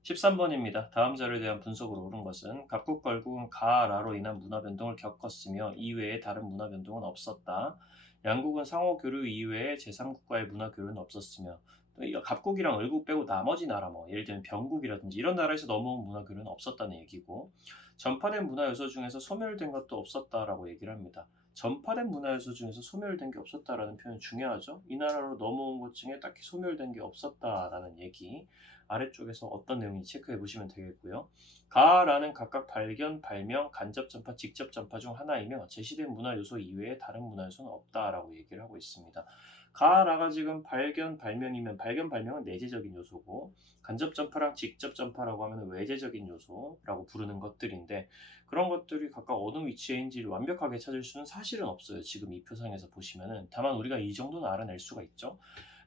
13번입니다. 다음 자료에 대한 분석으로 옳은 것은 각국 결국은 가라로 인한 문화 변동을 겪었으며 이외에 다른 문화 변동은 없었다. 양국은 상호 교류 이외에 제3국가의 문화 교류는 없었으며, 또 이 갑국이랑 을국 빼고 나머지 나라 뭐 예를 들면 병국이라든지 이런 나라에서 넘어온 문화 교류는 없었다는 얘기고, 전파된 문화 요소 중에서 소멸된 것도 없었다라고 얘기를 합니다. 전파된 문화 요소 중에서 소멸된 게 없었다라는 표현이 중요하죠. 이 나라로 넘어온 것 중에 딱히 소멸된 게 없었다라는 얘기. 아래쪽에서 어떤 내용인지 체크해 보시면 되겠고요. 가라는 각각 발견, 발명, 간접 전파, 직접 전파 중 하나이며 제시된 문화 요소 이외에 다른 문화 요소는 없다라고 얘기를 하고 있습니다. 가라가 지금 발견, 발명이면 발견, 발명은 내재적인 요소고, 간접 전파랑 직접 전파라고 하면 외재적인 요소라고 부르는 것들인데, 그런 것들이 각각 어느 위치에인지를 완벽하게 찾을 수는 사실은 없어요. 지금 이 표상에서 보시면은. 다만 우리가 이 정도는 알아낼 수가 있죠.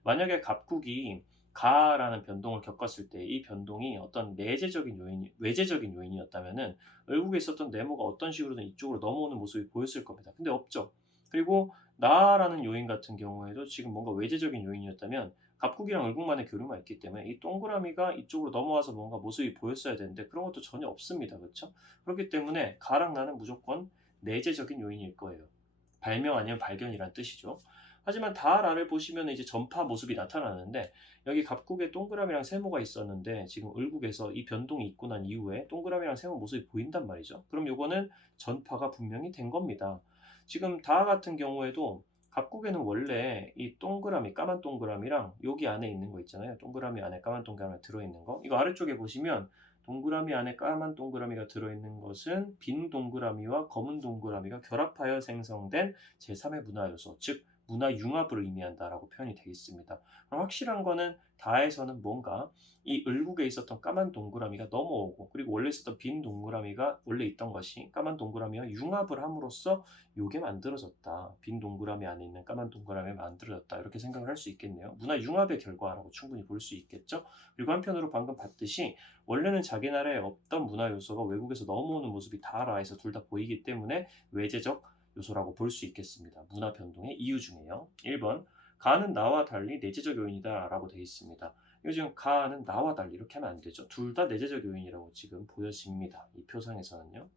만약에 갑국이 가라는 변동을 겪었을 때 이 변동이 어떤 내재적인 요인, 외재적인 요인이었다면은 을국에 있었던 네모가 어떤 식으로든 이쪽으로 넘어오는 모습이 보였을 겁니다. 근데 없죠. 그리고 나라는 요인 같은 경우에도 지금 뭔가 외재적인 요인이었다면 갑국이랑 을국만의 교류가 있기 때문에 이 동그라미가 이쪽으로 넘어와서 뭔가 모습이 보였어야 되는데 그런 것도 전혀 없습니다. 그렇죠? 그렇기 때문에 가랑 나는 무조건 내재적인 요인일 거예요. 발명 아니면 발견이란 뜻이죠. 하지만 다라를 보시면 이제 전파 모습이 나타나는데, 여기 갑국에 동그라미랑 세모가 있었는데 지금 을국에서 이 변동이 있고 난 이후에 동그라미랑 세모 모습이 보인단 말이죠. 그럼 요거는 전파가 분명히 된 겁니다. 지금 다 같은 경우에도 갑국에는 원래 이 동그라미, 까만 동그라미랑 여기 안에 있는 거 있잖아요. 동그라미 안에 까만 동그라미 들어있는 거. 이거 아래쪽에 보시면 동그라미 안에 까만 동그라미가 들어있는 것은 빈 동그라미와 검은 동그라미가 결합하여 생성된 제3의 문화 요소, 즉 문화 융합을 의미한다라고 표현이 되어 있습니다. 그럼 확실한 거는 다에서는 뭔가 이 을국에 있었던 까만 동그라미가 넘어오고, 그리고 원래 있었던 빈 동그라미가 원래 있던 것이 까만 동그라미와 융합을 함으로써 요게 만들어졌다. 빈 동그라미 안에 있는 까만 동그라미가 만들어졌다. 이렇게 생각을 할 수 있겠네요. 문화 융합의 결과라고 충분히 볼 수 있겠죠. 그리고 한편으로 방금 봤듯이 원래는 자기 나라에 없던 문화 요소가 외국에서 넘어오는 모습이 다라에서 둘 다 보이기 때문에 외재적 요소라고 볼 수 있겠습니다. 문화 변동의 이유 중에요. 1번, 가는 나와 달리 내재적 요인이다 라고 되어 있습니다. 이거 지금 가는 나와 달리 이렇게 하면 안 되죠. 둘 다 내재적 요인이라고 지금 보여집니다. 이 표상에서는요.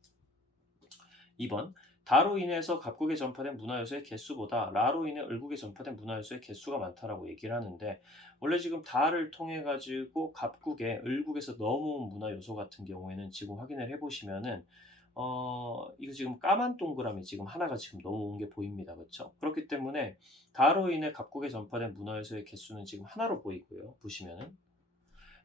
2번, 다로 인해서 갑국에 전파된 문화 요소의 개수보다 라로 인해 을국에 전파된 문화 요소의 개수가 많다라고 얘기를 하는데, 원래 지금 다를 통해 가지고 갑국에 을국에서 넘어온 문화 요소 같은 경우에는 지금 확인을 해보시면은 이거 지금 까만 동그라미 지금 하나가 지금 넘어온 게 보입니다. 그렇죠? 그렇기 때문에 다로 인해 각국에 전파된 문화 요소의 개수는 지금 하나로 보이고요. 보시면은.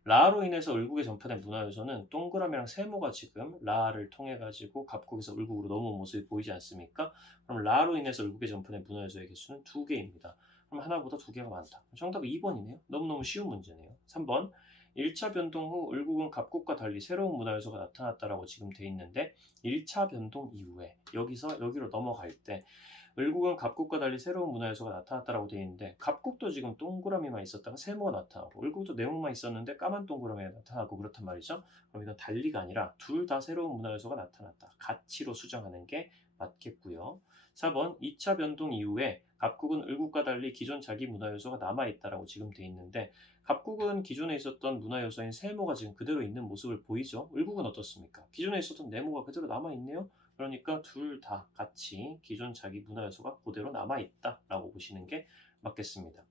라로 인해서 을국에 전파된 문화요소는 동그라미랑 세모가 지금 라를 통해 가지고 갑국에서 을국으로 넘어온 모습이 보이지 않습니까? 그럼 라로 인해서 을국에 전파된 문화요소의 개수는 2개입니다. 그럼 하나보다 2개가 많다. 정답은 2번이네요. 너무너무 쉬운 문제네요. 3번 1차 변동 후 을국은 갑국과 달리 새로운 문화요소가 나타났다라고 지금 돼 있는데 1차 변동 이후에 여기서 여기로 넘어갈 때 을국은 갑국과 달리 새로운 문화 요소가 나타났다라고 되어 있는데 갑국도 지금 동그라미만 있었다가 세모가 나타나고 을국도 네모만 있었는데 까만 동그라미가 나타나고 그렇단 말이죠. 그럼 이건 달리가 아니라 둘 다 새로운 문화 요소가 나타났다. 가치로 수정하는 게 맞겠고요. 4번 2차 변동 이후에 갑국은 을국과 달리 기존 자기 문화 요소가 남아있다라고 지금 돼 있는데 갑국은 기존에 있었던 문화 요소인 세모가 지금 그대로 있는 모습을 보이죠. 을국은 어떻습니까? 기존에 있었던 네모가 그대로 남아있네요. 그러니까 둘 다 같이 기존 자기 문화 요소가 그대로 남아있다라고 보시는 게 맞겠습니다.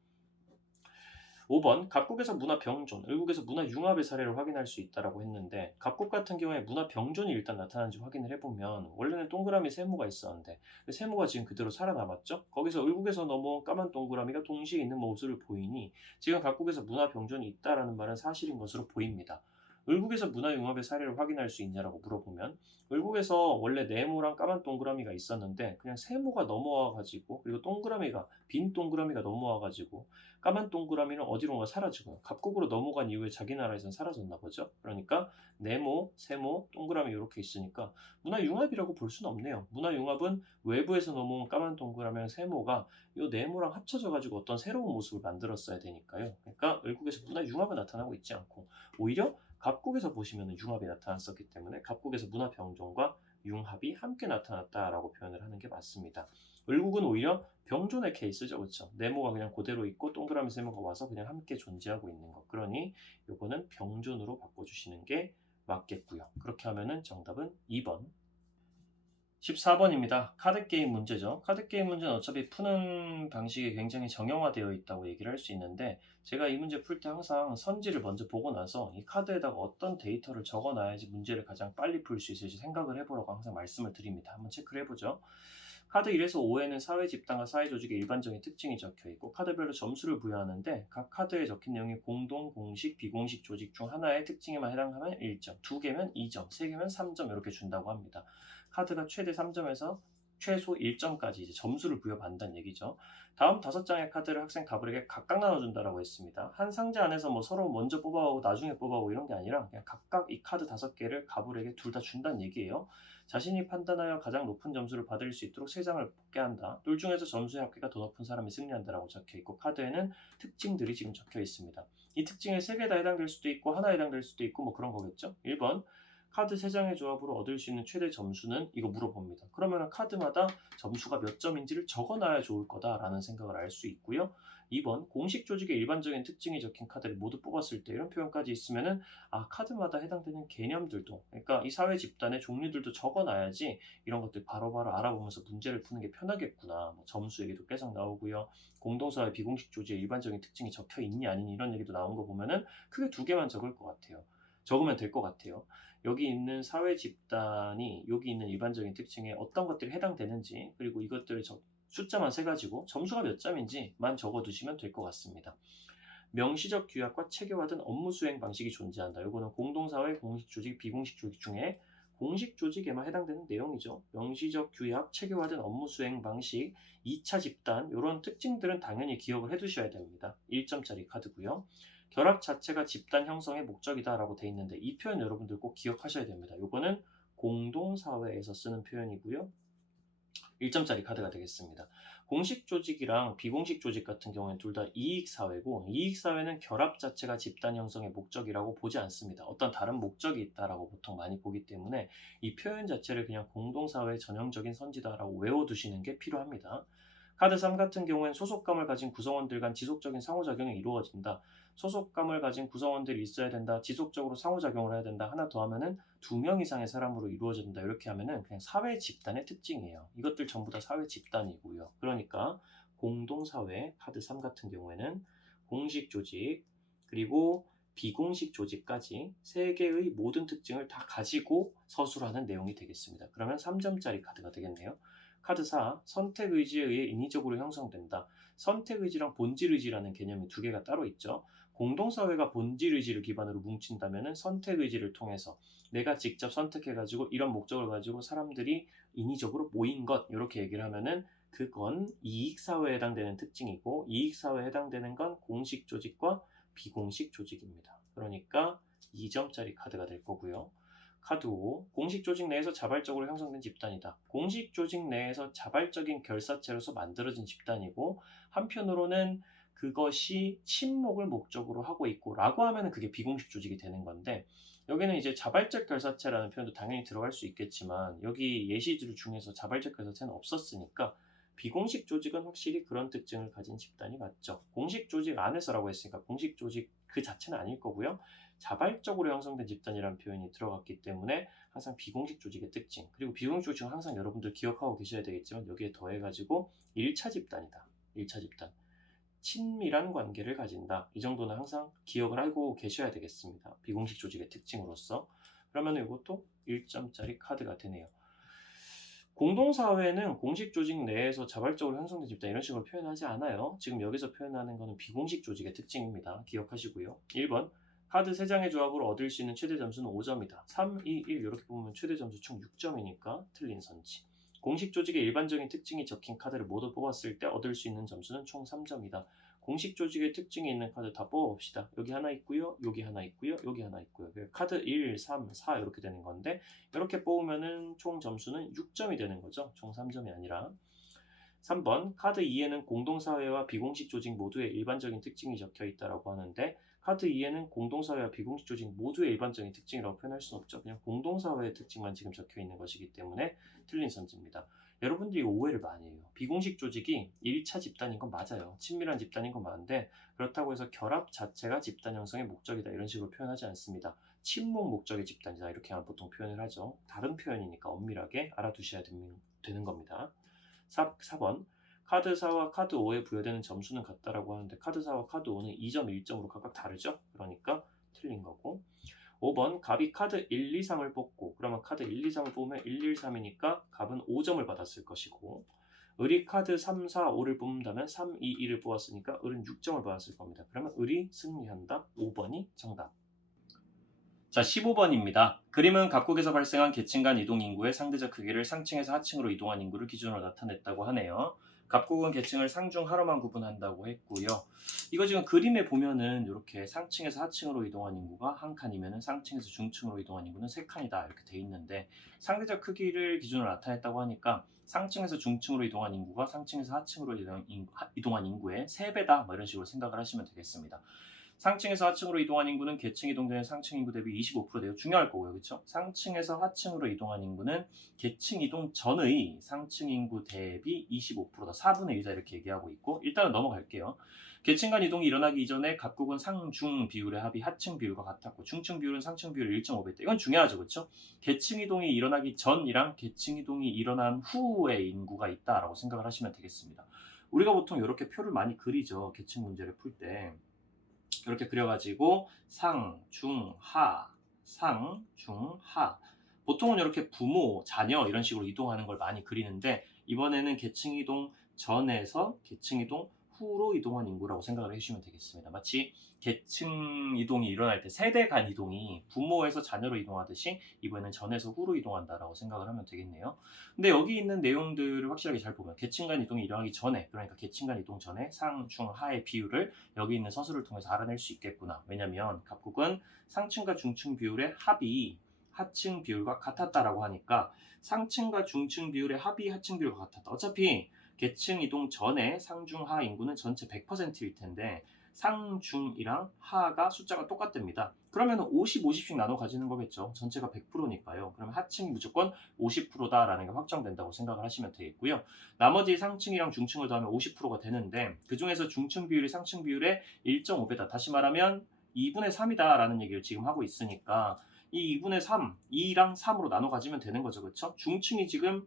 5번 갑국에서 문화 병존, 을국에서 문화 융합의 사례를 확인할 수 있다라고 했는데 갑국 같은 경우에 문화 병존이 일단 나타나는지 확인을 해보면 원래는 동그라미 세모가 있었는데 그 세모가 지금 그대로 살아남았죠. 거기서 을국에서 넘어온 까만 동그라미가 동시에 있는 모습을 보이니 지금 갑국에서 문화 병존이 있다라는 말은 사실인 것으로 보입니다. 을국에서 문화 융합의 사례를 확인할 수 있냐라고 물어보면 을국에서 원래 네모랑 까만 동그라미가 있었는데 그냥 세모가 넘어와 가지고 그리고 동그라미가 빈 동그라미가 넘어와 가지고 까만 동그라미는 어디론가 사라지고요. 갑국으로 넘어간 이후에 자기 나라에선 사라졌나 보죠. 그러니까 네모, 세모, 동그라미 이렇게 있으니까 문화융합이라고 볼 수는 없네요. 문화융합은 외부에서 넘어온 까만 동그라미랑 세모가 이 네모랑 합쳐져 가지고 어떤 새로운 모습을 만들었어야 되니까요. 그러니까 을국에서 문화융합은 나타나고 있지 않고 오히려 갑국에서 보시면 융합이 나타났었기 때문에 갑국에서 문화병존과 융합이 함께 나타났다라고 표현을 하는 게 맞습니다. 을국은 오히려 병존의 케이스죠. 그렇죠? 네모가 그냥 그대로 있고 동그라미 세모가 와서 그냥 함께 존재하고 있는 것. 그러니 요거는 병존으로 바꿔주시는 게 맞겠고요. 그렇게 하면은 정답은 2번. 14번입니다. 카드게임 문제죠. 카드게임 문제는 어차피 푸는 방식이 굉장히 정형화되어 있다고 얘기를 할 수 있는데 제가 이 문제 풀 때 항상 선지를 먼저 보고 나서 이 카드에다가 어떤 데이터를 적어놔야지 문제를 가장 빨리 풀 수 있을지 생각을 해보라고 항상 말씀을 드립니다. 한번 체크를 해보죠. 카드 1에서 5에는 사회 집단과 사회 조직의 일반적인 특징이 적혀 있고 카드별로 점수를 부여하는데 각 카드에 적힌 내용이 공동, 공식, 비공식 조직 중 하나의 특징에만 해당하면 1점, 2개면 2점, 3개면 3점 이렇게 준다고 합니다. 카드가 최대 3점에서 최소 1점까지 이제 점수를 부여받는다는 얘기죠. 다음 5장의 카드를 학생 가불에게 각각 나눠준다라고 했습니다. 한 상자 안에서 뭐 서로 먼저 뽑아오고 나중에 뽑아오고 이런 게 아니라 그냥 각각 이 카드 5개를 가불에게 둘 다 준다는 얘기예요. 자신이 판단하여 가장 높은 점수를 받을 수 있도록 3장을 뽑게 한다. 둘 중에서 점수의 합계가 더 높은 사람이 승리한다라고 적혀 있고 카드에는 특징들이 지금 적혀 있습니다. 이 특징에 3개 다 해당될 수도 있고 하나 해당될 수도 있고 뭐 그런 거겠죠. 1번 카드 3장의 조합으로 얻을 수 있는 최대 점수는 이거 물어봅니다. 그러면 카드마다 점수가 몇 점인지를 적어놔야 좋을 거다라는 생각을 알 수 있고요. 2번 공식 조직의 일반적인 특징이 적힌 카드를 모두 뽑았을 때 이런 표현까지 있으면은 카드마다 해당되는 개념들도 그러니까 이 사회 집단의 종류들도 적어놔야지 이런 것들 바로바로 알아보면서 문제를 푸는 게 편하겠구나. 뭐 점수 얘기도 계속 나오고요. 공동사회 비공식 조직의 일반적인 특징이 적혀 있니 아니니 이런 얘기도 나온 거 보면은 크게 2개만 적을 것 같아요. 적으면 될 것 같아요. 여기 있는 사회 집단이 여기 있는 일반적인 특징에 어떤 것들이 해당되는지 그리고 이것들을 숫자만 세가지고 점수가 몇 점인지만 적어두시면 될 것 같습니다. 명시적 규약과 체계화된 업무 수행 방식이 존재한다. 이거는 공동사회, 공식 조직, 비공식 조직 중에 공식 조직에만 해당되는 내용이죠. 명시적 규약, 체계화된 업무 수행 방식, 2차 집단 이런 특징들은 당연히 기억을 해두셔야 됩니다. 1점짜리 카드고요. 결합 자체가 집단 형성의 목적이다라고 돼 있는데 이 표현 여러분들 꼭 기억하셔야 됩니다. 이거는 공동사회에서 쓰는 표현이고요. 1점짜리 카드가 되겠습니다. 공식 조직이랑 비공식 조직 같은 경우에는 둘 다 이익사회고 이익사회는 결합 자체가 집단 형성의 목적이라고 보지 않습니다. 어떤 다른 목적이 있다라고 보통 많이 보기 때문에 이 표현 자체를 그냥 공동사회의 전형적인 선지다라고 외워두시는 게 필요합니다. 카드 3 같은 경우엔 소속감을 가진 구성원들 간 지속적인 상호작용이 이루어진다. 소속감을 가진 구성원들이 있어야 된다. 지속적으로 상호작용을 해야 된다. 하나 더 하면은 2명 이상의 사람으로 이루어진다. 이렇게 하면은 그냥 사회 집단의 특징이에요. 이것들 전부 다 사회 집단이고요. 그러니까 공동사회 카드 3 같은 경우에는 공식 조직 그리고 비공식 조직까지 3개의 모든 특징을 다 가지고 서술하는 내용이 되겠습니다. 그러면 3점짜리 카드가 되겠네요. 카드 4, 선택 의지에 의해 인위적으로 형성된다. 선택 의지랑 본질 의지라는 개념이 두 개가 따로 있죠. 공동사회가 본질 의지를 기반으로 뭉친다면 선택 의지를 통해서 내가 직접 선택해가지고 이런 목적을 가지고 사람들이 인위적으로 모인 것 이렇게 얘기를 하면은 그건 이익사회에 해당되는 특징이고 이익사회에 해당되는 건 공식 조직과 비공식 조직입니다. 그러니까 2점짜리 카드가 될 거고요. 카드 5. 공식 조직 내에서 자발적으로 형성된 집단이다. 공식 조직 내에서 자발적인 결사체로서 만들어진 집단이고 한편으로는 그것이 친목을 목적으로 하고 있고 라고 하면 그게 비공식 조직이 되는 건데 여기는 이제 자발적 결사체라는 표현도 당연히 들어갈 수 있겠지만 여기 예시들 중에서 자발적 결사체는 없었으니까 비공식 조직은 확실히 그런 특징을 가진 집단이 맞죠. 공식 조직 안에서라고 했으니까 공식 조직 그 자체는 아닐 거고요. 자발적으로 형성된 집단이라는 표현이 들어갔기 때문에 항상 비공식 조직의 특징 그리고 비공식 조직은 항상 여러분들 기억하고 계셔야 되겠지만 여기에 더해가지고 1차 집단이다. 1차 집단. 친밀한 관계를 가진다. 이 정도는 항상 기억을 하고 계셔야 되겠습니다. 비공식 조직의 특징으로서. 그러면 이것도 1점짜리 카드가 되네요. 공동사회는 공식 조직 내에서 자발적으로 형성된 집단 이런 식으로 표현하지 않아요. 지금 여기서 표현하는 것은 비공식 조직의 특징입니다. 기억하시고요. 1번 카드 3장의 조합으로 얻을 수 있는 최대 점수는 5점이다. 3, 2, 1 이렇게 보면 최대 점수 총 6점이니까 틀린 선지. 공식 조직의 일반적인 특징이 적힌 카드를 모두 뽑았을 때 얻을 수 있는 점수는 총 3점이다. 공식 조직의 특징이 있는 카드 다 뽑아봅시다. 여기 하나 있고요. 여기 하나 있고요. 여기 하나 있고요. 카드 1, 3, 4 이렇게 되는 건데 이렇게 뽑으면은 총 점수는 6점이 되는 거죠. 총 3점이 아니라. 3번 카드 2에는 공동사회와 비공식 조직 모두의 일반적인 특징이 적혀 있다고 하는데 카드 2에는 공동사회와 비공식 조직 모두의 일반적인 특징이라고 표현할 수는 없죠. 그냥 공동사회의 특징만 지금 적혀 있는 것이기 때문에 틀린 선지입니다. 여러분들이 오해를 많이 해요. 비공식 조직이 1차 집단인 건 맞아요. 친밀한 집단인 건 맞는데 그렇다고 해서 결합 자체가 집단 형성의 목적이다 이런 식으로 표현하지 않습니다. 친목 목적의 집단이다 이렇게 보통 표현을 하죠. 다른 표현이니까 엄밀하게 알아두셔야 되는 겁니다. 4번 카드 4와 카드 5에 부여되는 점수는 같다라고 하는데 카드 4와 카드 5는 2점, 1점으로 각각 다르죠? 그러니까 틀린 거고 5번 갑이 카드 1, 2, 3을 뽑고 그러면 카드 1, 2, 3을 뽑으면 1, 1, 3이니까 갑은 5점을 받았을 것이고 을이 카드 3, 4, 5를 뽑는다면 3, 2, 1을 뽑았으니까 을은 6점을 받았을 겁니다. 그러면 을이 승리한다. 5번이 정답. 자, 15번입니다. 그림은 각국에서 발생한 계층 간 이동 인구의 상대적 크기를 상층에서 하층으로 이동한 인구를 기준으로 나타냈다고 하네요. 각국은 계층을 상중 하로만 구분한다고 했고요. 이거 지금 그림에 보면은 이렇게 상층에서 하층으로 이동한 인구가 한 칸이면은 상층에서 중층으로 이동한 인구는 세 칸이다 이렇게 돼 있는데 상대적 크기를 기준으로 나타냈다고 하니까 상층에서 중층으로 이동한 인구가 상층에서 하층으로 이동한 인구의 3배다 뭐 이런 식으로 생각을 하시면 되겠습니다. 상층에서 하층으로 이동한 인구는 계층 이동되는 상층 인구 대비 25%돼요. 중요할 거고요. 그렇죠? 상층에서 하층으로 이동한 인구는 계층 이동 전의 상층 인구 대비 25%다. 4분의 1이다 이렇게 얘기하고 있고 일단은 넘어갈게요. 계층 간 이동이 일어나기 이전에 각국은 상중 비율의 합이 하층 비율과 같았고 중층 비율은 상층 비율 1.5배다. 이건 중요하죠. 그렇죠? 계층 이동이 일어나기 전이랑 계층 이동이 일어난 후의 인구가 있다라고 생각을 하시면 되겠습니다. 우리가 보통 이렇게 표를 많이 그리죠. 계층 문제를 풀 때. 이렇게 그려가지고 상, 중, 하, 상, 중, 하. 보통은 이렇게 부모, 자녀 이런 식으로 이동하는 걸 많이 그리는데 이번에는 계층 이동 전에서 계층 이동 후로 이동한 인구라고 생각을 해주시면 되겠습니다. 마치 계층 이동이 일어날 때 세대 간 이동이 부모에서 자녀로 이동하듯이 이번에는 전에서 후로 이동한다라고 생각을 하면 되겠네요. 근데 여기 있는 내용들을 확실하게 잘 보면 계층 간 이동이 일어나기 전에 그러니까 계층 간 이동 전에 상, 중, 하의 비율을 여기 있는 서술을 통해서 알아낼 수 있겠구나. 왜냐면 각국은 상층과 중층 비율의 합이 하층 비율과 같았다라고 하니까 상층과 중층 비율의 합이 하층 비율과 같았다. 어차피 계층 이동 전에 상중하 인구는 전체 100%일 텐데 상중이랑 하가 숫자가 똑같답니다. 그러면 50, 50씩 나눠 가지는 거겠죠. 전체가 100%니까요. 그러면 하층이 무조건 50%다라는 게 확정된다고 생각을 하시면 되겠고요. 나머지 상층이랑 중층을 더하면 50%가 되는데 그 중에서 중층 비율이 상층 비율의 1.5배다. 다시 말하면 2분의 3이다라는 얘기를 지금 하고 있으니까 이 2분의 3, 2랑 3으로 나눠 가지면 되는 거죠. 그렇죠? 중층이 지금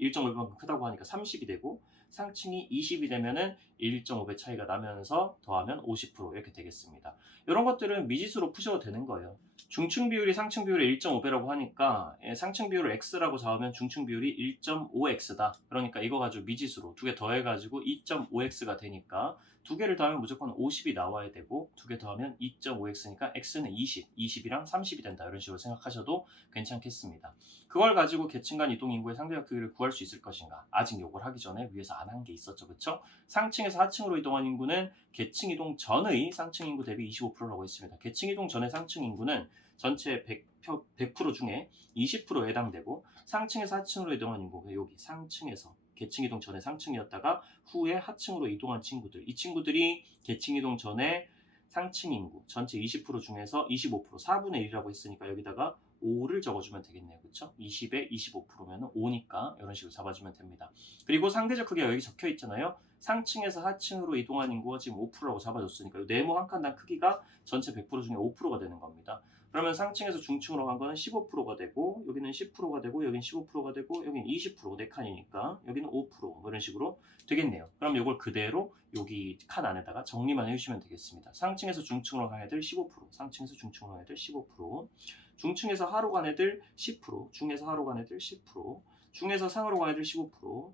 1.5배만큼 크다고 하니까 30이 되고 상층이 20이 되면은 1.5배 차이가 나면서 더하면 50% 이렇게 되겠습니다. 이런 것들은 미지수로 푸셔도 되는 거예요. 중층 비율이 상층 비율의 1.5배라고 하니까 상층 비율을 x라고 잡으면 중층 비율이 1.5x다. 그러니까 이거 가지고 미지수로 두 개 더해가지고 2.5x가 되니까 두 개를 더하면 무조건 50이 나와야 되고 두 개 더하면 2.5x니까 x는 20, 20이랑 30이 된다. 이런 식으로 생각하셔도 괜찮겠습니다. 그걸 가지고 계층 간 이동 인구의 상대적 크기를 구할 수 있을 것인가? 아직 요걸 하기 전에 위에서 안 한 게 있었죠. 그쵸? 상층에서 하층으로 이동한 인구는 계층 이동 전의 상층 인구 대비 25%라고 했습니다. 계층 이동 전의 상층 인구는 전체 100% 중에 20%에 해당되고 상층에서 하층으로 이동한 인구, 여기 상층에서 계층 이동 전에 상층이었다가 후에 하층으로 이동한 친구들, 이 친구들이 계층 이동 전에 상층 인구 전체 20% 중에서 25%, 4분의 1이라고 했으니까 여기다가 5를 적어주면 되겠네요. 그렇죠? 20에 25%면 5니까 이런 식으로 잡아주면 됩니다. 그리고 상대적 크기가 여기 적혀 있잖아요. 상층에서 하층으로 이동한 인구가 지금 5%라고 잡아줬으니까 네모 한 칸당 크기가 전체 100% 중에 5%가 되는 겁니다. 그러면 상층에서 중층으로 간 거는 15%가 되고 여기는 10%가 되고 여기는 15%가 되고 여기는 20% 4칸이니까 여기는 5% 이런 식으로 되겠네요. 그럼 이걸 그대로 여기 칸 안에다가 정리만 해주시면 되겠습니다. 상층에서 중층으로 간 애들 15%, 상층에서 중층으로 간 애들 15%, 중층에서 하로 간 애들 10%, 중에서 하로 간 애들 10%, 중에서 상으로 간 애들 15%,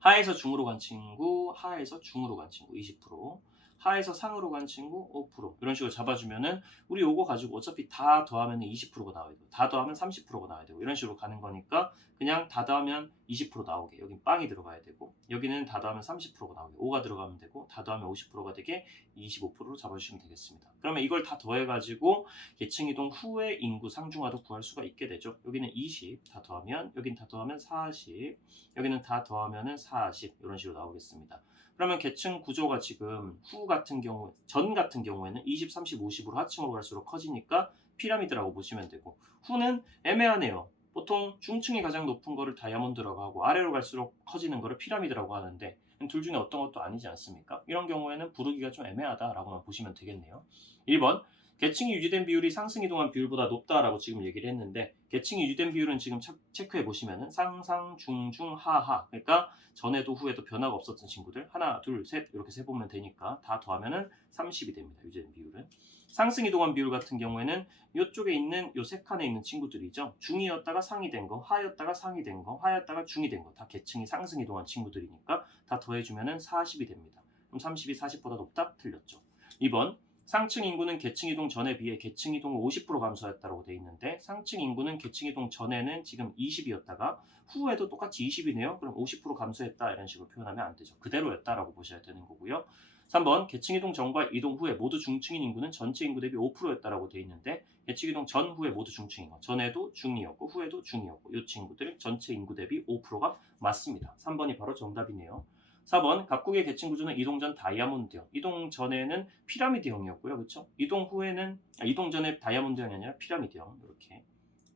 하에서 중으로 간 친구, 하에서 중으로 간 친구 20%, 하에서 상으로 간 친구 5% 이런 식으로 잡아주면은 우리 요거 가지고 어차피 다 더하면 20%가 나와야 되고 다 더하면 30%가 나와야 되고 이런 식으로 가는 거니까 그냥 다 더하면 20% 나오게 여긴 빵이 들어가야 되고 여기는 다 더하면 30%가 나오게 5가 들어가면 되고 다 더하면 50%가 되게 25%로 잡아주시면 되겠습니다. 그러면 이걸 다 더해가지고 계층 이동 후의 인구 상중하도 구할 수가 있게 되죠. 여기는 20 다 더하면 여긴 다 더하면 40 여기는 다 더하면은 40 이런 식으로 나오겠습니다. 그러면 계층 구조가 지금 후 같은 경우, 전 같은 경우에는 20, 30, 50으로 하층으로 갈수록 커지니까 피라미드라고 보시면 되고 후는 애매하네요. 보통 중층이 가장 높은 거를 다이아몬드라고 하고 아래로 갈수록 커지는 거를 피라미드라고 하는데 둘 중에 어떤 것도 아니지 않습니까? 이런 경우에는 부르기가 좀 애매하다라고만 보시면 되겠네요. 1번 계층이 유지된 비율이 상승 이동한 비율보다 높다라고 지금 얘기를 했는데 계층이 유지된 비율은 지금 체크해 보시면은 상상 중중 하하 그러니까 전에도 후에도 변화가 없었던 친구들 하나 둘 셋 이렇게 세 보면 되니까 다 더하면은 30이 됩니다. 유지된 비율은 상승 이동한 비율 같은 경우에는 이쪽에 있는 요 세 칸에 있는 친구들이죠. 중이었다가 상이 된 거, 하였다가 상이 된 거, 하였다가 중이 된 거 다 계층이 상승 이동한 친구들이니까 다 더해주면은 40이 됩니다. 그럼 30이 40보다 높다? 틀렸죠. 2번 상층 인구는 계층 이동 전에 비해 계층 이동을 50% 감소했다고 돼 있는데 상층 인구는 계층 이동 전에는 지금 20이었다가 후에도 똑같이 20이네요. 그럼 50% 감소했다 이런 식으로 표현하면 안 되죠. 그대로였다라고 보셔야 되는 거고요. 3번 계층 이동 전과 이동 후에 모두 중층인 인구는 전체 인구 대비 5%였다라고 돼 있는데 계층 이동 전 후에 모두 중층인 거. 전에도 중이었고 후에도 중이었고 이 친구들 전체 인구 대비 5%가 맞습니다. 3번이 바로 정답이네요. 4번 각국의 계층 구조는 이동 전 다이아몬드형, 이동 전에는 피라미드형이었고요. 그렇죠? 이동 후에는 이동 전에 다이아몬드형이 아니라 피라미드형. 이렇게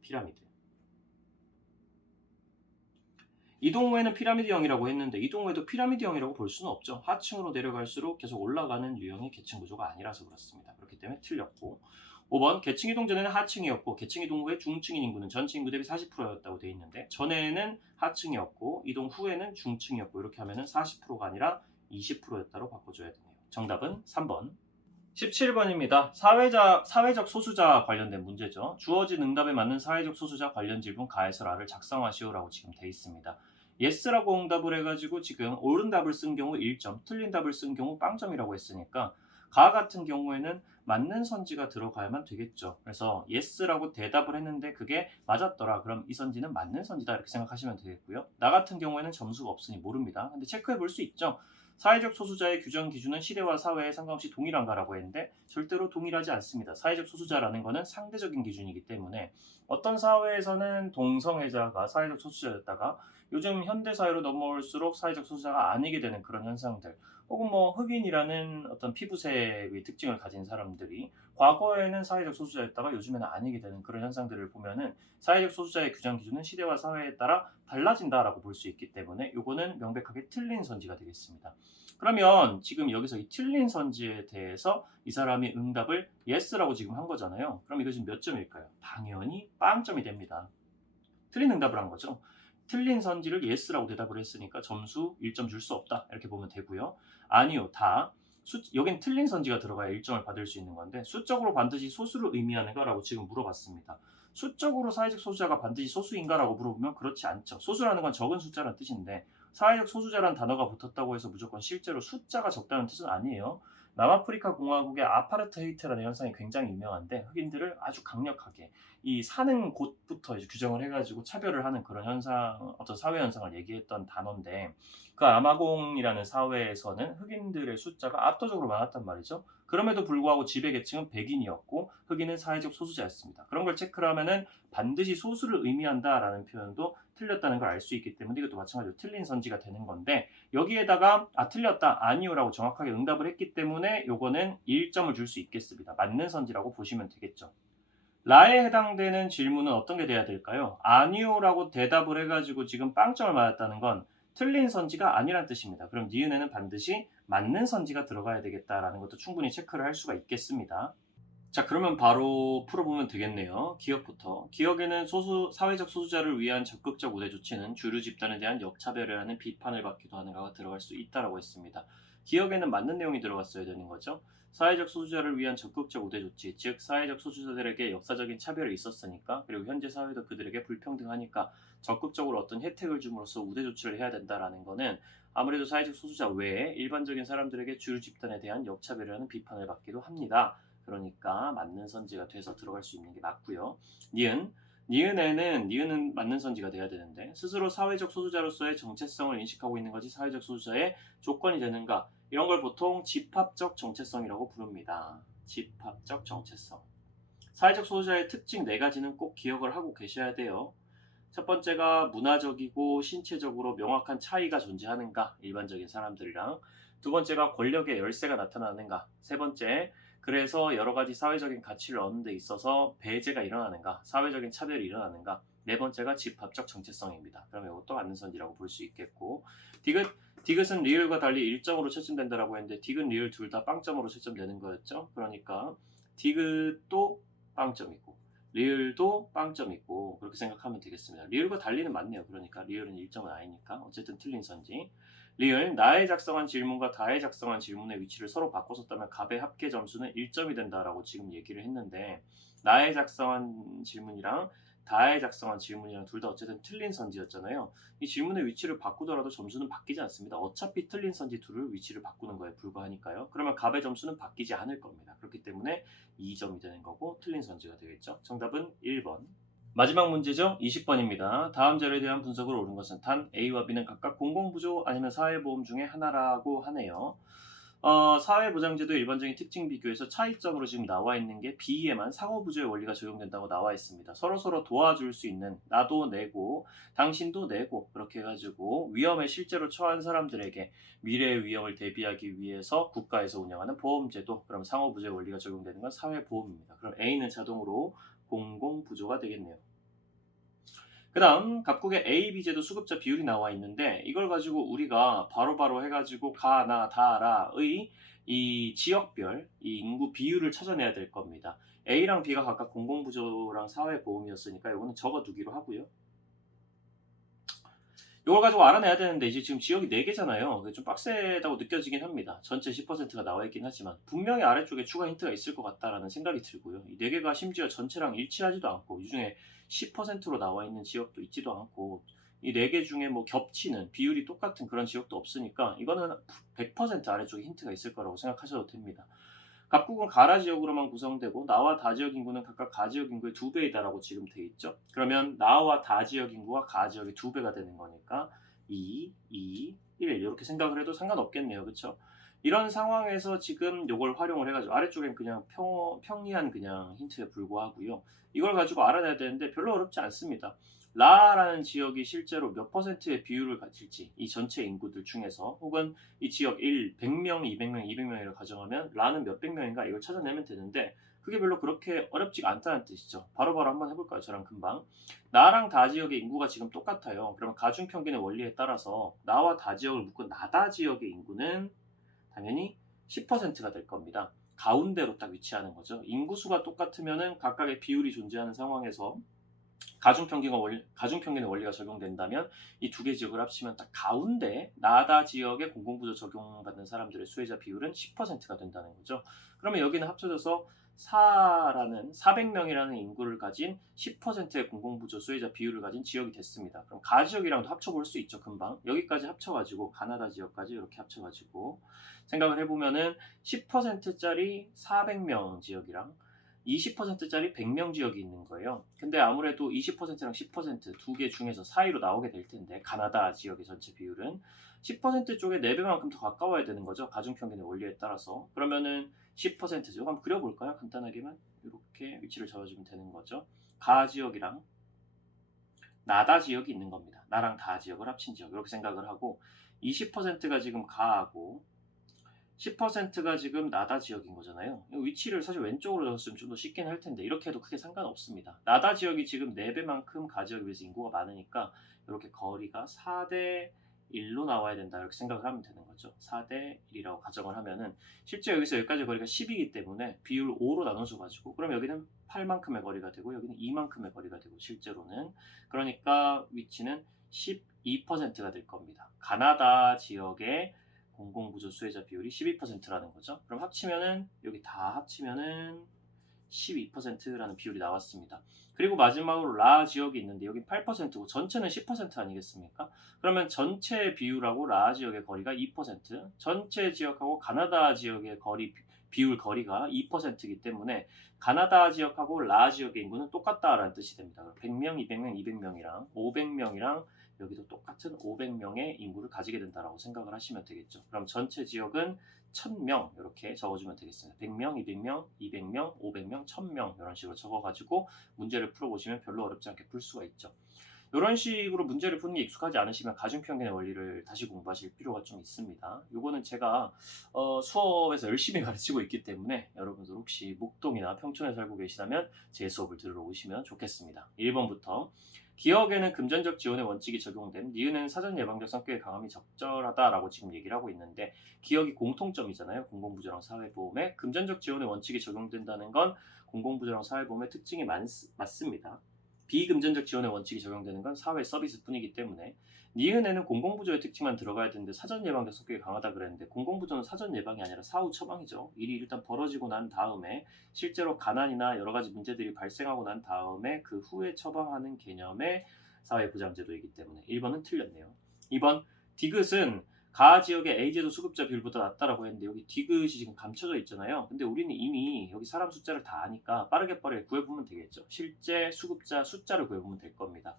피라미드. 이동 후에는 피라미드형이라고 했는데 이동 후에도 피라미드형이라고 볼 수는 없죠. 하층으로 내려갈수록 계속 올라가는 유형의 계층 구조가 아니라서 그렇습니다. 그렇기 때문에 틀렸고 5번 계층 이동 전에는 하층이었고 계층 이동 후에 중층인 인구는 전체 인구 대비 40%였다고 되어 있는데 전에는 하층이었고 이동 후에는 중층이었고 이렇게 하면은 40%가 아니라 20%였다로 바꿔줘야 되네요. 정답은 3번. 17번입니다. 사회적 소수자 관련된 문제죠. 주어진 응답에 맞는 사회적 소수자 관련 질문 가에서 라를 작성하시오라고 지금 돼 있습니다. yes라고 응답을 해가지고 지금 옳은 답을 쓴 경우 1점, 틀린 답을 쓴 경우 0점이라고 했으니까 가 같은 경우에는 맞는 선지가 들어가야만 되겠죠. 그래서 yes라고 대답을 했는데 그게 맞았더라. 그럼 이 선지는 맞는 선지다 이렇게 생각하시면 되겠고요. 나 같은 경우에는 점수가 없으니 모릅니다. 근데 체크해 볼 수 있죠. 사회적 소수자의 규정 기준은 시대와 사회에 상관없이 동일한가라고 했는데 절대로 동일하지 않습니다. 사회적 소수자라는 것은 상대적인 기준이기 때문에 어떤 사회에서는 동성애자가 사회적 소수자였다가 요즘 현대사회로 넘어올수록 사회적 소수자가 아니게 되는 그런 현상들 혹은 뭐 흑인이라는 어떤 피부색의 특징을 가진 사람들이 과거에는 사회적 소수자였다가 요즘에는 아니게 되는 그런 현상들을 보면은 사회적 소수자의 규정 기준은 시대와 사회에 따라 달라진다라고 볼 수 있기 때문에 이거는 명백하게 틀린 선지가 되겠습니다. 그러면 지금 여기서 이 틀린 선지에 대해서 이 사람이 응답을 yes라고 지금 한 거잖아요. 그럼 이거 지금 몇 점일까요? 당연히 빵점이 됩니다. 틀린 응답을 한 거죠. 틀린 선지를 yes라고 대답을 했으니까 점수 1점 줄 수 없다. 이렇게 보면 되고요. 아니요, 다. 여긴 틀린 선지가 들어가야 1점을 받을 수 있는 건데 수적으로 반드시 소수를 의미하는가라고 지금 물어봤습니다. 수적으로 사회적 소수자가 반드시 소수인가라고 물어보면 그렇지 않죠. 소수라는 건 적은 숫자라는 뜻인데 사회적 소수자라는 단어가 붙었다고 해서 무조건 실제로 숫자가 적다는 뜻은 아니에요. 남아프리카 공화국의 아파르트헤이트라는 현상이 굉장히 유명한데 흑인들을 아주 강력하게 이 사는 곳부터 이제 규정을 해가지고 차별을 하는 그런 현상, 어떤 사회 현상을 얘기했던 단어인데 그 아마공이라는 사회에서는 흑인들의 숫자가 압도적으로 많았단 말이죠. 그럼에도 불구하고 지배계층은 백인이었고 흑인은 사회적 소수자였습니다. 그런 걸 체크를 하면은 반드시 소수를 의미한다라는 표현도 틀렸다는 걸 알 수 있기 때문에 이것도 마찬가지로 틀린 선지가 되는 건데 여기에다가 틀렸다 아니요라고 정확하게 응답을 했기 때문에 요거는 1점을 줄 수 있겠습니다. 맞는 선지라고 보시면 되겠죠. 라에 해당되는 질문은 어떤 게 돼야 될까요? 아니요라고 대답을 해가지고 지금 빵점을 맞았다는 건 틀린 선지가 아니란 뜻입니다. 그럼 니은에는 반드시 맞는 선지가 들어가야 되겠다라는 것도 충분히 체크를 할 수가 있겠습니다. 자, 그러면 바로 풀어보면 되겠네요. 기억부터. 기억에는 사회적 소수자를 위한 적극적 우대 조치는 주류 집단에 대한 역차별을 하는 비판을 받기도 하는가가 들어갈 수 있다고 했습니다. 기억에는 맞는 내용이 들어갔어야 되는 거죠. 사회적 소수자를 위한 적극적 우대 조치, 즉 사회적 소수자들에게 역사적인 차별이 있었으니까 그리고 현재 사회도 그들에게 불평등하니까 적극적으로 어떤 혜택을 줌으로써 우대 조치를 해야 된다라는 거는 아무래도 사회적 소수자 외에 일반적인 사람들에게 주류 집단에 대한 역차별을 하는 비판을 받기도 합니다. 그러니까 맞는 선지가 돼서 들어갈 수 있는 게 맞고요. 니은은 맞는 선지가 돼야 되는데 스스로 사회적 소수자로서의 정체성을 인식하고 있는 것이 사회적 소수자의 조건이 되는가 이런 걸 보통 집합적 정체성이라고 부릅니다. 집합적 정체성. 사회적 소수자의 특징 4가지는 꼭 기억을 하고 계셔야 돼요. 첫 번째가 문화적이고 신체적으로 명확한 차이가 존재하는가 일반적인 사람들이랑 두 번째가 권력의 열세가 나타나는가 세 번째 그래서 여러 가지 사회적인 가치를 얻는 데 있어서 배제가 일어나는가 사회적인 차별이 일어나는가 네 번째가 집합적 정체성입니다. 그럼 이것도 맞는 선지라고 볼 수 있겠고 디귿은 리을과 달리 1점으로 채점된다라고 했는데 디귿 리을 둘 다 빵점으로 채점되는 거였죠. 그러니까 디귿도 빵점이고 리을도 빵점이고 그렇게 생각하면 되겠습니다. 리을과 달리는 맞네요. 그러니까 리을은 1점은 아니니까 어쨌든 틀린 선지. 리을 나의 작성한 질문과 다의 작성한 질문의 위치를 서로 바꿔 썼다면 값의 합계 점수는 1점이 된다라고 지금 얘기를 했는데 나의 작성한 질문이랑 다의 작성한 질문이랑 둘 다 어쨌든 틀린 선지였잖아요. 이 질문의 위치를 바꾸더라도 점수는 바뀌지 않습니다. 어차피 틀린 선지 둘을 위치를 바꾸는 거에 불과하니까요. 그러면 값의 점수는 바뀌지 않을 겁니다. 그렇기 때문에 2점이 되는 거고 틀린 선지가 되겠죠. 정답은 1번. 마지막 문제죠. 20번입니다. 다음 자료에 대한 분석을 옳은 것은 단 A와 B는 각각 공공부조 아니면 사회보험 중에 하나라고 하네요. 사회보장제도 일반적인 특징 비교에서 차이점으로 지금 나와 있는 게 B에만 상호부조의 원리가 적용된다고 나와 있습니다. 서로서로 도와줄 수 있는 나도 내고 당신도 내고 그렇게 해가지고 위험에 실제로 처한 사람들에게 미래의 위험을 대비하기 위해서 국가에서 운영하는 보험제도 그럼 상호부조의 원리가 적용되는 건 사회보험입니다. 그럼 A는 자동으로 공공부조가 되겠네요. 그 다음 각국의 A, B 제도 수급자 비율이 나와 있는데 이걸 가지고 우리가 바로바로 해가지고 가, 나, 다, 라의 이 지역별 이 인구 비율을 찾아내야 될 겁니다. A랑 B가 각각 공공부조랑 사회보험이었으니까 이거는 적어두기로 하고요. 이걸 가지고 알아내야 되는데 이제 지금 지역이 4개잖아요. 좀 빡세다고 느껴지긴 합니다. 전체 10%가 나와 있긴 하지만 분명히 아래쪽에 추가 힌트가 있을 것 같다라는 생각이 들고요. 이 4개가 심지어 전체랑 일치하지도 않고 이 중에 10%로 나와 있는 지역도 있지도 않고 이 4개 중에 뭐 겹치는 비율이 똑같은 그런 지역도 없으니까 이거는 100% 아래쪽에 힌트가 있을 거라고 생각하셔도 됩니다. 각국은 가라 지역으로만 구성되고 나와 다 지역 인구는 각각 가 지역 인구의 2배이다라고 지금 돼 있죠. 그러면 나와 다 지역 인구가 가 지역의 2배가 되는 거니까 2, 2, 1 이렇게 생각을 해도 상관없겠네요. 그렇죠? 이런 상황에서 지금 이걸 활용을 해가지고 아래쪽엔 그냥 평이한 그냥 힌트에 불과하고요. 이걸 가지고 알아내야 되는데 별로 어렵지 않습니다. 라라는 지역이 실제로 몇 퍼센트의 비율을 가질지 이 전체 인구들 중에서 혹은 이 지역 100명, 200명, 200명이라고 가정하면 라는 몇백 명인가 이걸 찾아내면 되는데 그게 별로 그렇게 어렵지가 않다는 뜻이죠. 바로바로 한번 해볼까요? 저랑 금방. 나랑 다 지역의 인구가 지금 똑같아요. 그러면 가중평균의 원리에 따라서 나와 다 지역을 묶은 나다 지역의 인구는 당연히 10%가 될 겁니다. 가운데로 딱 위치하는 거죠. 인구수가 똑같으면은 각각의 비율이 존재하는 상황에서 가중평균의 원리가 적용된다면 이 두 개 지역을 합치면 딱 가운데 나다 지역의 공공부조 적용받는 사람들의 수혜자 비율은 10%가 된다는 거죠. 그러면 여기는 합쳐져서 400명이라는 인구를 가진 10%의 공공부조 수혜자 비율을 가진 지역이 됐습니다. 그럼 가 지역이랑도 합쳐볼 수 있죠, 금방. 여기까지 합쳐가지고 가나다 지역까지 이렇게 합쳐가지고 생각을 해보면은 10%짜리 400명 지역이랑 20%짜리 100명 지역이 있는 거예요. 근데 아무래도 20%랑 10%두 개 중에서 사이로 나오게 될 텐데 가나다 지역의 전체 비율은 10% 쪽에 4배만큼 더 가까워야 되는 거죠. 가중평균의 원리에 따라서. 그러면은 10%죠. 한번 그려볼까요? 간단하게만 이렇게 위치를 잡아주면 되는 거죠. 가 지역이랑 나다 지역이 있는 겁니다. 나랑 다 지역을 합친 지역 이렇게 생각을 하고 20%가 지금 가하고 10%가 지금 나다 지역인 거잖아요. 위치를 사실 왼쪽으로 적었으면 좀 더 쉽긴 할 텐데 이렇게 해도 크게 상관없습니다. 나다 지역이 지금 4배만큼 가 지역에 비해서 인구가 많으니까 이렇게 거리가 4대 1로 나와야 된다 이렇게 생각을 하면 되는 거죠. 4대 1이라고 가정을 하면은 실제 여기서 여기까지 거리가 10이기 때문에 비율 5로 나눠줘 가지고 그럼 여기는 8만큼의 거리가 되고 여기는 2만큼의 거리가 되고 실제로는 그러니까 위치는 12%가 될 겁니다. 가나다 지역의 공공부조 수혜자 비율이 12%라는 거죠. 그럼 합치면은 여기 다 합치면은 12%라는 비율이 나왔습니다. 그리고 마지막으로 라 지역이 있는데 여기 8%고 전체는 10% 아니겠습니까? 그러면 전체 비율하고 라 지역의 거리가 2%, 전체 지역하고 가나다 지역의 비율 거리가 2%이기 때문에 가나다 지역하고 라 지역의 인구는 똑같다라는 뜻이 됩니다. 100명, 200명, 200명이랑 500명이랑 여기도 똑같은 500명의 인구를 가지게 된다라고 생각을 하시면 되겠죠. 그럼 전체 지역은 1000명 이렇게 적어주면 되겠습니다. 100명, 200명, 200명, 500명, 1000명 이런 식으로 적어가지고 문제를 풀어보시면 별로 어렵지 않게 풀 수가 있죠. 이런 식으로 문제를 푸는 게 익숙하지 않으시면 가중평균의 원리를 다시 공부하실 필요가 좀 있습니다. 이거는 제가 수업에서 열심히 가르치고 있기 때문에 여러분들 혹시 목동이나 평촌에 살고 계시다면 제 수업을 들으러 오시면 좋겠습니다. 1번부터 기억에는 금전적 지원의 원칙이 적용된 니은에는 사전 예방적 성격의 강함이 적절하다라고 지금 얘기를 하고 있는데 기억이 공통점이잖아요. 공공부조랑 사회보험에 금전적 지원의 원칙이 적용된다는 건 공공부조랑 사회보험의 특징이 맞습니다. 비금전적 지원의 원칙이 적용되는 건 사회 서비스뿐이기 때문에 니은에는 공공부조의 특징만 들어가야 되는데 사전 예방적 성격이 강하다 그랬는데 공공부조는 사전 예방이 아니라 사후 처방이죠. 일이 일단 벌어지고 난 다음에 실제로 가난이나 여러 가지 문제들이 발생하고 난 다음에 그 후에 처방하는 개념의 사회보장제도이기 때문에 1번은 틀렸네요. 2번 디귿은 가 지역의 A제도 수급자 비율보다 낮다라고 했는데 여기 디귿이 지금 감춰져 있잖아요. 근데 우리는 이미 여기 사람 숫자를 다 아니까 빠르게 구해보면 되겠죠. 실제 수급자 숫자를 구해보면 될 겁니다.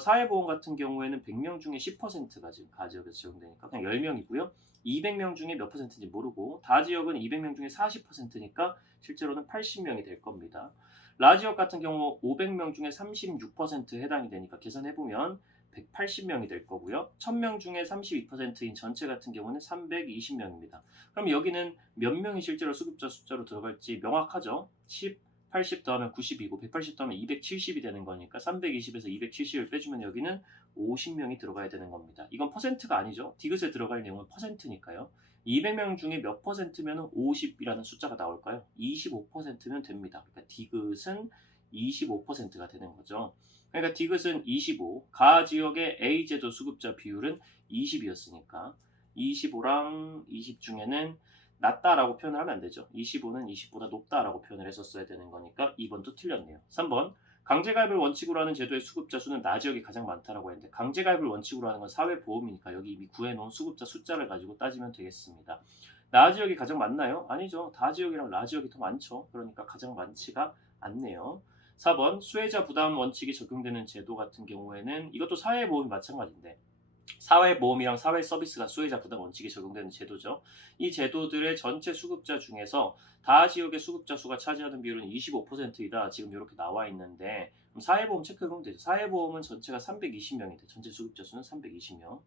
사회보험 같은 경우에는 100명 중에 10%가 지금 가 지역에서 적용되니까 그냥 10명이고요. 200명 중에 몇 퍼센트인지 모르고 다 지역은 200명 중에 40%니까 실제로는 80명이 될 겁니다. 라 지역 같은 경우 500명 중에 36% 해당이 되니까 계산해보면 180명이 될 거고요. 1000명 중에 32%인 전체 같은 경우는 320명입니다. 그럼 여기는 몇 명이 실제로 수급자 숫자로 들어갈지 명확하죠? 10, 80 더하면 90이고 180 더하면 270이 되는 거니까 320에서 270을 빼주면 여기는 50명이 들어가야 되는 겁니다. 이건 퍼센트가 아니죠. 디귿에 들어갈 내용은 퍼센트니까요. 200명 중에 몇 퍼센트면 50이라는 숫자가 나올까요? 25%면 됩니다. 그러니까 디귿은 25%가 되는 거죠. 그러니까 디귿은 25, 가 지역의 A제도 수급자 비율은 20이었으니까 25랑 20 중에는 낮다라고 표현을 하면 안 되죠. 25는 20보다 높다라고 표현을 했었어야 되는 거니까 2번도 틀렸네요. 3번 강제가입을 원칙으로 하는 제도의 수급자 수는 나 지역이 가장 많다라고 했는데 강제가입을 원칙으로 하는 건 사회보험이니까 여기 이미 구해놓은 수급자 숫자를 가지고 따지면 되겠습니다. 나 지역이 가장 많나요? 아니죠. 다 지역이랑 나 지역이 더 많죠. 그러니까 가장 많지가 않네요. 4번 수혜자 부담 원칙이 적용되는 제도 같은 경우에는 이것도 사회보험이 마찬가지인데 사회보험이랑 사회서비스가 수혜자 부담 원칙이 적용되는 제도죠. 이 제도들의 전체 수급자 중에서 다 지역의 수급자 수가 차지하는 비율은 25%이다. 지금 이렇게 나와 있는데 그럼 사회보험 체크해보면 되죠. 사회보험은 전체가 320명인데 전체 수급자 수는 320명.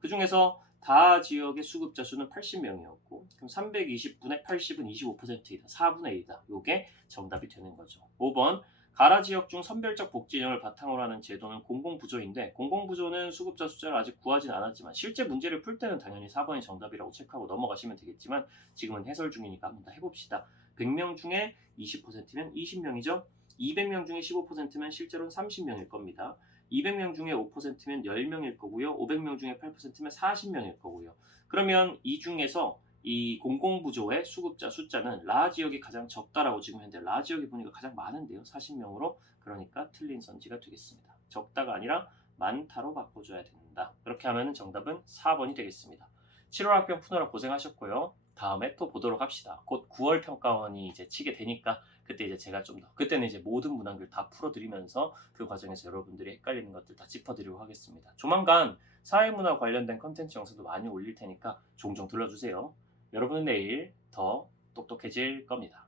그 중에서 다 지역의 수급자 수는 80명이었고 그럼 320분의 80은 25%이다. 4분의 1이다. 이게 정답이 되는 거죠. 5번 가라 지역 중 선별적 복지 인형을 바탕으로 하는 제도는 공공부조인데 공공부조는 수급자 숫자를 아직 구하진 않았지만 실제 문제를 풀 때는 당연히 4번이 정답이라고 체크하고 넘어가시면 되겠지만 지금은 해설 중이니까 한번 더 해봅시다. 100명 중에 20%면 20명이죠. 200명 중에 15%면 실제로는 30명일 겁니다. 200명 중에 5%면 10명일 거고요. 500명 중에 8%면 40명일 거고요. 그러면 이 중에서 이 공공부조의 수급자 숫자는 라 지역이 가장 적다라고 지금 현재 라 지역이 보니까 가장 많은데요. 40명으로. 그러니까 틀린 선지가 되겠습니다. 적다가 아니라 많다로 바꿔줘야 된다. 그렇게 하면 정답은 4번이 되겠습니다. 7월 학병 푸느라 고생하셨고요. 다음에 또 보도록 합시다. 곧 9월 평가원이 이제 치게 되니까 그때 이제 제가 좀 더, 그때는 이제 모든 문항들 다 풀어드리면서 그 과정에서 여러분들이 헷갈리는 것들 다 짚어드리고 하겠습니다. 조만간 사회문화 관련된 컨텐츠 영상도 많이 올릴 테니까 종종 들러주세요. 여러분은 내일 더 똑똑해질 겁니다.